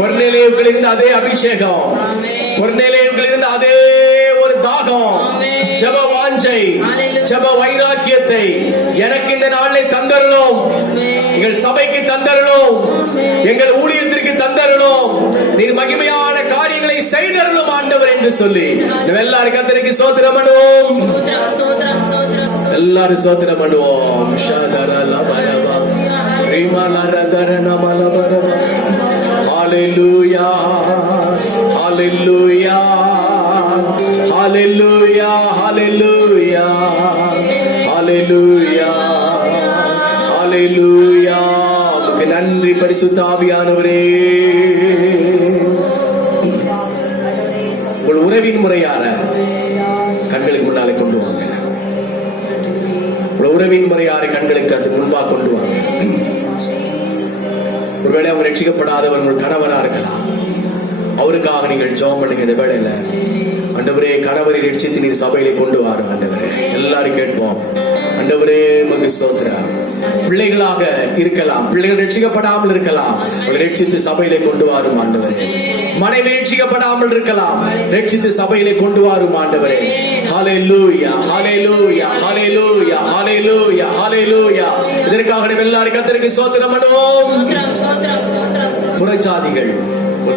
கொர்நேலியுவுக்கு இருந்த அதே அபிஷேகம், கொர்நேலியுவுக்கு இருந்த அதே ஒரு தாகம், ஜெப வாஞ்சை, ஜெப வைராக்கியத்தை எனக்கு இந்த நாளில் தந்தருளும். எங்கள் சபைக்கு தந்தருளும், எங்கள் ஊழியத்திற்கு தந்தருளும், நீர் மகிமையான காரியங்களை செய்தருளும் ஆண்டவர் என்று சொல்லி எல்லாரும் கர்த்தருக்கு ஸ்தோத்திரம் பண்ணுவோம். எல்லாரும் ஸ்தோத்திரம் பண்ணுவோம். ஹல்லேலூயா, ஹல்லேலூயா, ஹல்லேலூயா, ஹல்லேலூயா, ஹல்லேலூயா, ஹல்லேலூயா. உமக்கு நன்றி பரிசுத்த ஆவியானவரே. உங்கள் உறவின் முறையான கண்களுக்கு முன்னாலே கொண்டு வாங்க. உங்கள் உறவின் முறையார கண்களுக்கு அது முன்பாக கொண்டு வாங்க. ஒருவேளை அவர் ரட்சிக்கப்படாதவர் உங்கள் கணவரா இருக்கலாம். அவருக்காக நீங்கள் ஜெபம் பண்ணுங்க. இந்த வேளையில ஆண்டவரே, கணவரை ரட்சித்து நீர் சபையிலே கொண்டு வாரும் ஆண்டவரே. எல்லாரும் கேட்போம். ஆண்டவரே உமக்கு ஸ்தோத்திரம். பிள்ளைகளாக இருக்கலாம், பிள்ளைகள் ரட்சிக்கப்படாமல் இருக்கலாம், ரட்சித்து சபையிலே கொண்டு வாரும் ஆண்டவரே. மனைவி ரட்சிக்கப்படாமல் இருக்கலாம், ரட்சித்து சபையிலே கொண்டு வாரும் ஆண்டவரே. ஹல்லேலூயா, ஹல்லேலூயா, ஹல்லேலூயா, ஹல்லேலூயா, ஹல்லேலூயா. இதற்காக நம்ம எல்லாரும் கர்த்தருக்கு ஸ்தோத்திரம் பண்ணுவோம். ஸ்தோத்திரம், ஸ்தோத்திரம், ஸ்தோத்திரம், ஸ்தோத்திரம். புறஜாதிகள்,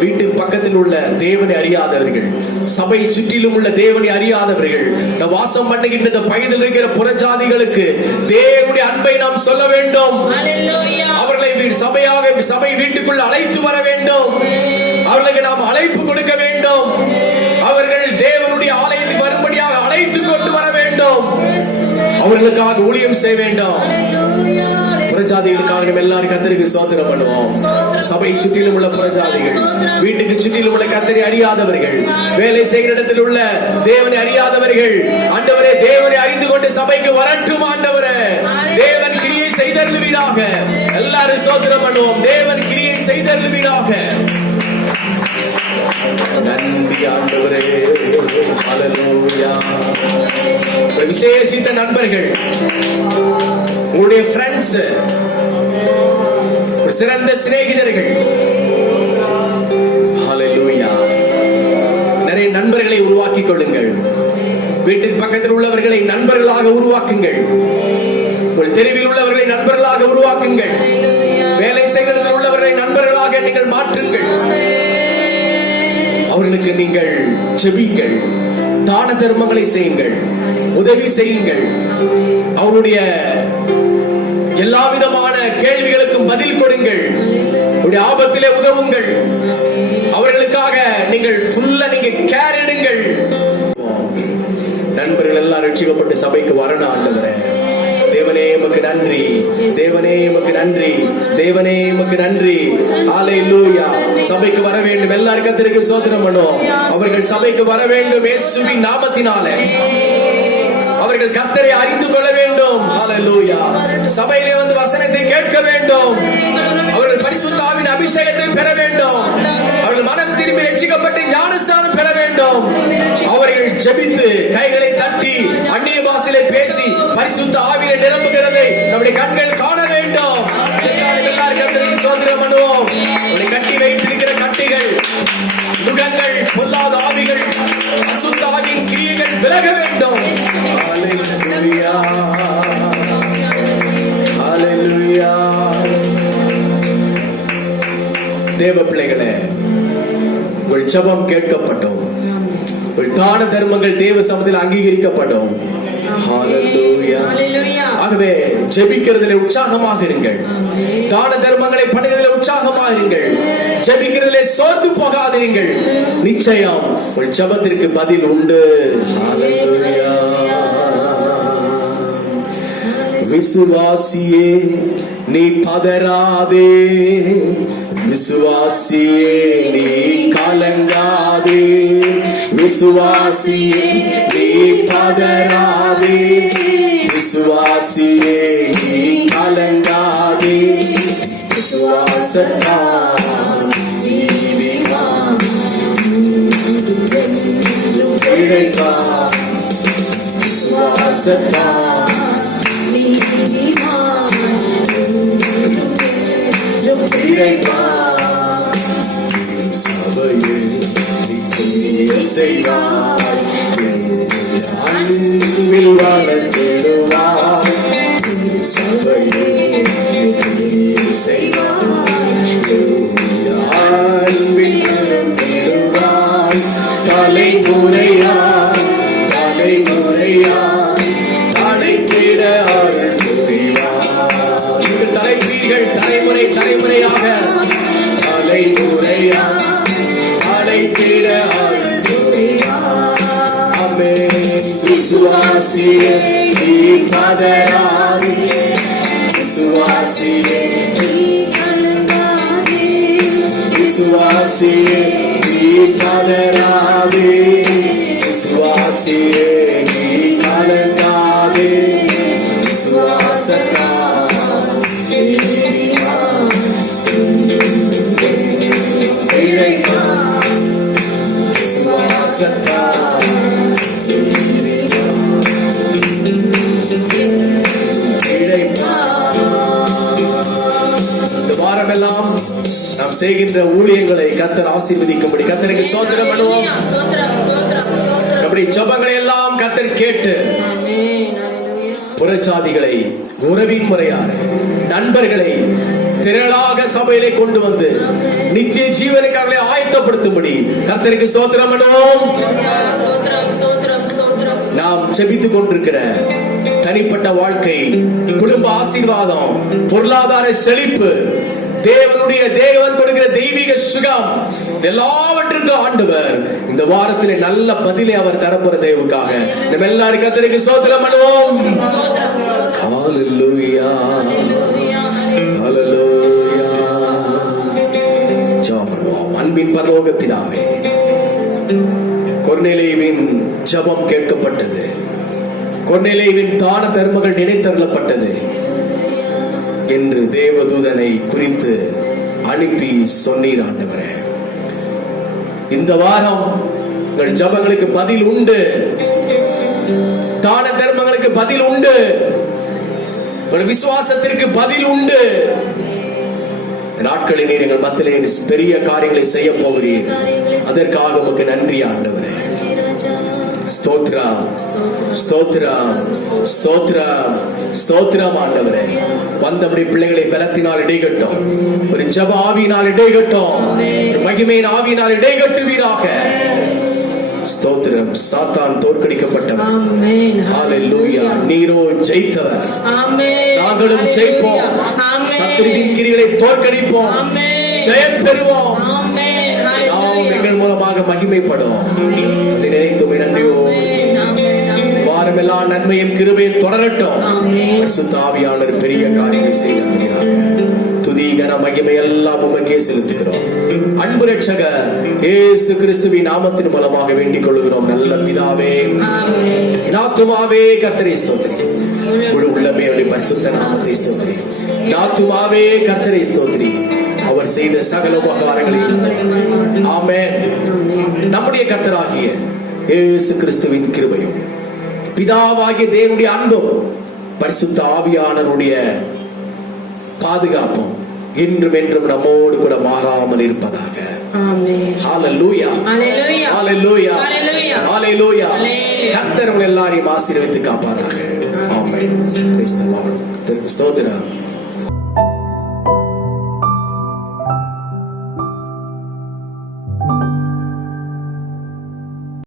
வீட்டு பக்கத்தில் உள்ள தேவனை அறியாதவர்கள், சபை சுற்றிலும் உள்ள தேவனை அறியாதவர்கள், நாம் வாசம் பண்ணுகின்ற இந்த பகுதியில் இருக்கிற புறஜாதிகளுக்கு தேவனுடைய அன்பை நாம் சொல்ல வேண்டும். ஹalleluya. அவர்களை சபை வீட்டுக்குள் அழைத்து வர வேண்டும். அவர்களுக்கு நாம் அழைப்பு கொடுக்க வேண்டும். அவர்கள் தேவனுடைய ஆலயத்துக்கு வரும்படியாக அழைத்து கொண்டு வர வேண்டும். அவர்களுக்காக ஊழியம் செய்ய வேண்டும். ஹalleluya. புறஜாதிகளுக்காக நம்ம எல்லாரும் கர்த்தருக்கு ஸ்தோத்திரம் பண்ணுவோம். சபை சுற்றிலும் உள்ள புறஜாதிகள், வீட்டுக்கு சுற்றிலும் உள்ள கர்த்தரை அறியாதவர்கள், வேலை செய்கிற இடத்தில் உள்ள தேவனை அறியாதவர்கள், ஆண்டவரே தேவனை அறிந்து கொண்டு சபைக்கு வரட்டும். ஆண்டவரே தேவன் கிரியை செய்தருளுவீராக. எல்லாரும் ஸ்தோத்திரம் பண்ணுவோம். தேவன் கிரியை செய்தருளுவீராக. நன்றி ஆண்டவரே. ஹalleluya. விசேஷித்த நண்பர்கள், உங்களுடைய ஃப்ரெண்ட்ஸ், சிறந்த சிநேகிதர்கள், ஹalleluya. நிறைய நண்பர்களை உருவாக்கிக் கொள்ளுங்கள். வீட்டுக்கு பக்கத்தில் உள்ளவர்களை நண்பர்களாக உருவாக்குங்கள். உங்கள் தெருவில் உள்ளவர்களை நண்பர்களாக உருவாக்குங்கள். வேலை செய்கிறதில் உள்ளவர்களை நண்பர்களாக நீங்கள் மாற்றுங்கள். அவர்களுக்கு நீங்கள் ஜெபிங்கள், தான தர்மங்களை செய்யுங்கள், உதவி செய்யுங்கள். அவருடைய எல்லா விதமான கேள்விகளுக்கும் பதில் கொடுங்கள். அவருடைய ஆபத்திலே உதவுங்கள். அவர்களுக்காக நீங்கள் ஃபுல்லா கேர் எடுங்கள். நண்பர்கள் எல்லாம் ரட்சிக்கப்பட்டு சபைக்கு வரணும். ஆண்டவரே தேவனே உமக்கு நன்றி, தேவனே உமக்கு நன்றி, தேவனே உமக்கு நன்றி. ஹalleluya. சபைக்கு வர வேண்டும். எல்லாரும் கர்த்தருக்கு ஸ்தோத்திரம் பண்ணுவோம். அவர்கள் சபைக்கு வர வேண்டும். இயேசுவின் நாமத்தினாலே அவர்கள் கர்த்தரை அறிந்து கொள்ள வேண்டும். ஹalleluya. சபையிலே வந்து வசனத்தை கேட்க வேண்டும். அவர்கள் பரிசுத்த ஆவியின் அபிஷேகத்தை பெற வேண்டும். அவர்கள் மனம் திரும்பி ரட்சிக்கப்பட்டு ஞானஸ்நானம் பெற வேண்டும். அவர்கள் ஜெபித்து கைகளை தட்டி அந்நிய பாஷையிலே பேசி பரிசுத்த ஆவியிலே நிரம்புகிறதை நம்முடைய கண்கள் காண வேண்டும். எல்லாரும் கர்த்தருக்கு ஸ்தோத்திரம் பண்ணுவோம். கட்டி வைத்திருக்கிற கட்டிகள், முகங்கள், பொல்லாத ஆவிகள், அசுத்த ஆவியின் கிரியைகள் விலக வேண்டும். ஹalleluya. ஹalleluya. தேவ பிள்ளைகளே, உங்கள் ஜெபம் கேட்கப்படும். உங்கள் தான தர்மங்கள் தேவ சமூகத்தில் அங்கீகரிக்கப்படும். ஹalleluya. ஆகவே ஜெபிக்கிறதிலே உற்சாகமாக இருங்கள். தான தர்மங்களை பண்ணுகிறதிலே உற்சாகமாக இருங்கள். ஜெபிக்கிறதிலே சோர்ந்து போகாதீர்கள். நிச்சயம் உங்கள் ஜெபத்திற்கு பதில் உண்டு. ஹalleluya. விசுவாசியே நீ பதறாதே, விசுவாசியே நீ கலங்காதே, விசுவாசியே நீ பதறாதே, விசுவாசியே நீ கலங்காதே. விசுவாசத்தால் நீதிமான் பிழைப்பான். விசுவாசத்தால் பிழைப்பான். சபையில் செய்வாய், அன்பில் வளர்ந்திடுவாய். சபையில் செய்வாய், அன்பில் வளர்ந்திடுவாய். தலைமுறையாய் தலைமுறையாய் தலைத்திட அருள் புரிவாய். நீங்கள் தலைப்பீர்கள். தலைமுறை தலைமுறையாக தலைமுறையாய் தலைத்திட அருள் புரிவாய். ஆமென். விசுவாசியே நீ பதறாதே, விசுவாசியே நீ கலங்காதே, விசுவாசியே நீ பதறாதே, விசுவாசியே நீ கலங்காதே. விசுவாசத்தால் நீதிமான் பிழைப்பான். விசுவாசத்தால் நீதிமான் பிழைப்பான். இந்த வாரமெல்லாம் நாம் செய்கின்ற ஊழியங்களை கர்த்தர் ஆசீர்வதிக்கும்படி கர்த்தருக்கு ஸ்தோத்திரம் பண்ணுவோம். நம்முடைய ஜெபங்களை எல்லாம் கர்த்தர் கேட்டு புறச்சாதிகளை உறவின் முறையார நண்பர்களை திரளாக சபையிலே கொண்டு வந்து நித்திய ஜீவனுக்காக ஆயத்தப்படுத்தும்படி கர்த்தருக்கு ஸ்தோத்திரம் பண்ணுவோம். ஸ்தோத்திரம் ஸ்தோத்திரம் ஸ்தோத்திரம். நாம் செபித்துக் கொண்டிருக்கிற தனிப்பட்ட வாழ்க்கை, குடும்ப ஆசீர்வாதம், பொருளாதார செழிப்பு, தேவன் கொடுக்கிற தெய்வீக சுகம், எல்லாவற்றுக்கும் ஆண்டவர் இந்த வாரத்திலே நல்ல பதிலை அவர் தரப்போற தேவனுக்காக நம்ம எல்லாரும் கர்த்தருக்கு ஸ்தோத்திரம் பண்ணுவோம். ஹalleluya ஹalleluya. ஜெபம் பண்ணுவோம். அன்பின் பரலோக பிதாவே, கொர்நேலியுவின் ஜெபம் கேட்கப்பட்டது. கொர்நேலியுவின் தான தர்மங்கள் நினைத்தருளப்பட்டது என்று தேவதூதனை குறித்து அனுப்பி சொன்னீர் ஆண்டவரே. இந்த வாரம் உங்கள் ஜெபங்களுக்கு பதில் உண்டு, தான தர்மங்களுக்கு பதில் உண்டு, உங்கள் விசுவாசத்திற்கு பதில் உண்டு. நாட்களில் நீர் எங்கள் மத்தியிலே பெரிய காரியங்களை செய்ய போகிறீர். அதற்காக உமக்கு நன்றி ஆண்டவரே. ஸ்தோத்திரம் ஸ்தோத்திரம் ஸ்தோத்திரம் ஸ்தோத்திரம் ஆண்டவரே. வந்தபடி பிள்ளைகளை பலத்தினால் இடைகட்டும், ஒரு ஜெப ஆவியினால் இடைகட்டும், ஒரு மகிமையின் ஆவியினால் இடைகட்டுவீராக. ஸ்தோத்திரம். சாத்தான் தோற்கடிக்கப்பட்டவர். ஹalleluya. நீரோ ஜெயித்தவர். நாங்களும் ஜெயிப்போம். சத்துருவின் கிரிகளை தோற்கடிப்போம், ஜெயம் பெறுவோம். நாம் எங்கள் மூலமாக மகிமைப்படும். அதை நினைத்தும் நன்றியோடு வாரமெல்லாம் நன்மையும் கிருபையும் தொடரட்டும். பரிசுத்த ஆவியானவர் பெரிய காரியங்களை செய்கிறார். துதி கன மகிமை எல்லாம் உமக்கே செலுத்துகிறோம். அன்பு ரட்சகர் இயேசு கிறிஸ்துவின் நாமத்தின் மூலமாக வேண்டிக் கொள்கிறோம். நல்ல பிதாவே, என் ஆத்துமாவே கர்த்தரை ஸ்தோத்திரி, முழு உள்ளமே அவருடைய பரிசுத்த நாமத்தை ஸ்தோத்திரி. என் ஆத்துமாவே கர்த்தரை ஸ்தோத்திரி, அவர் செய்த சகல உபகாரங்களையும். ஆமென். நம்முடைய கர்த்தராகிய இயேசு கிறிஸ்துவின் கிருபையும், பிதாவாகிய தேவனுடைய அன்பும், பரிசுத்த ஆவியானவருடைய பாதுகாப்பும் இன்றும் என்றும் நம்மோடு கூட மாறாமல் இருப்பதாக. ஹalleluya ஹalleluya ஹalleluya. கர்த்தர் உங்களை எல்லாரையும் ஆசீர்வதித்து காப்பாராக. ஆமென். கிறிஸ்துவுக்கு ஸ்தோத்திரம்.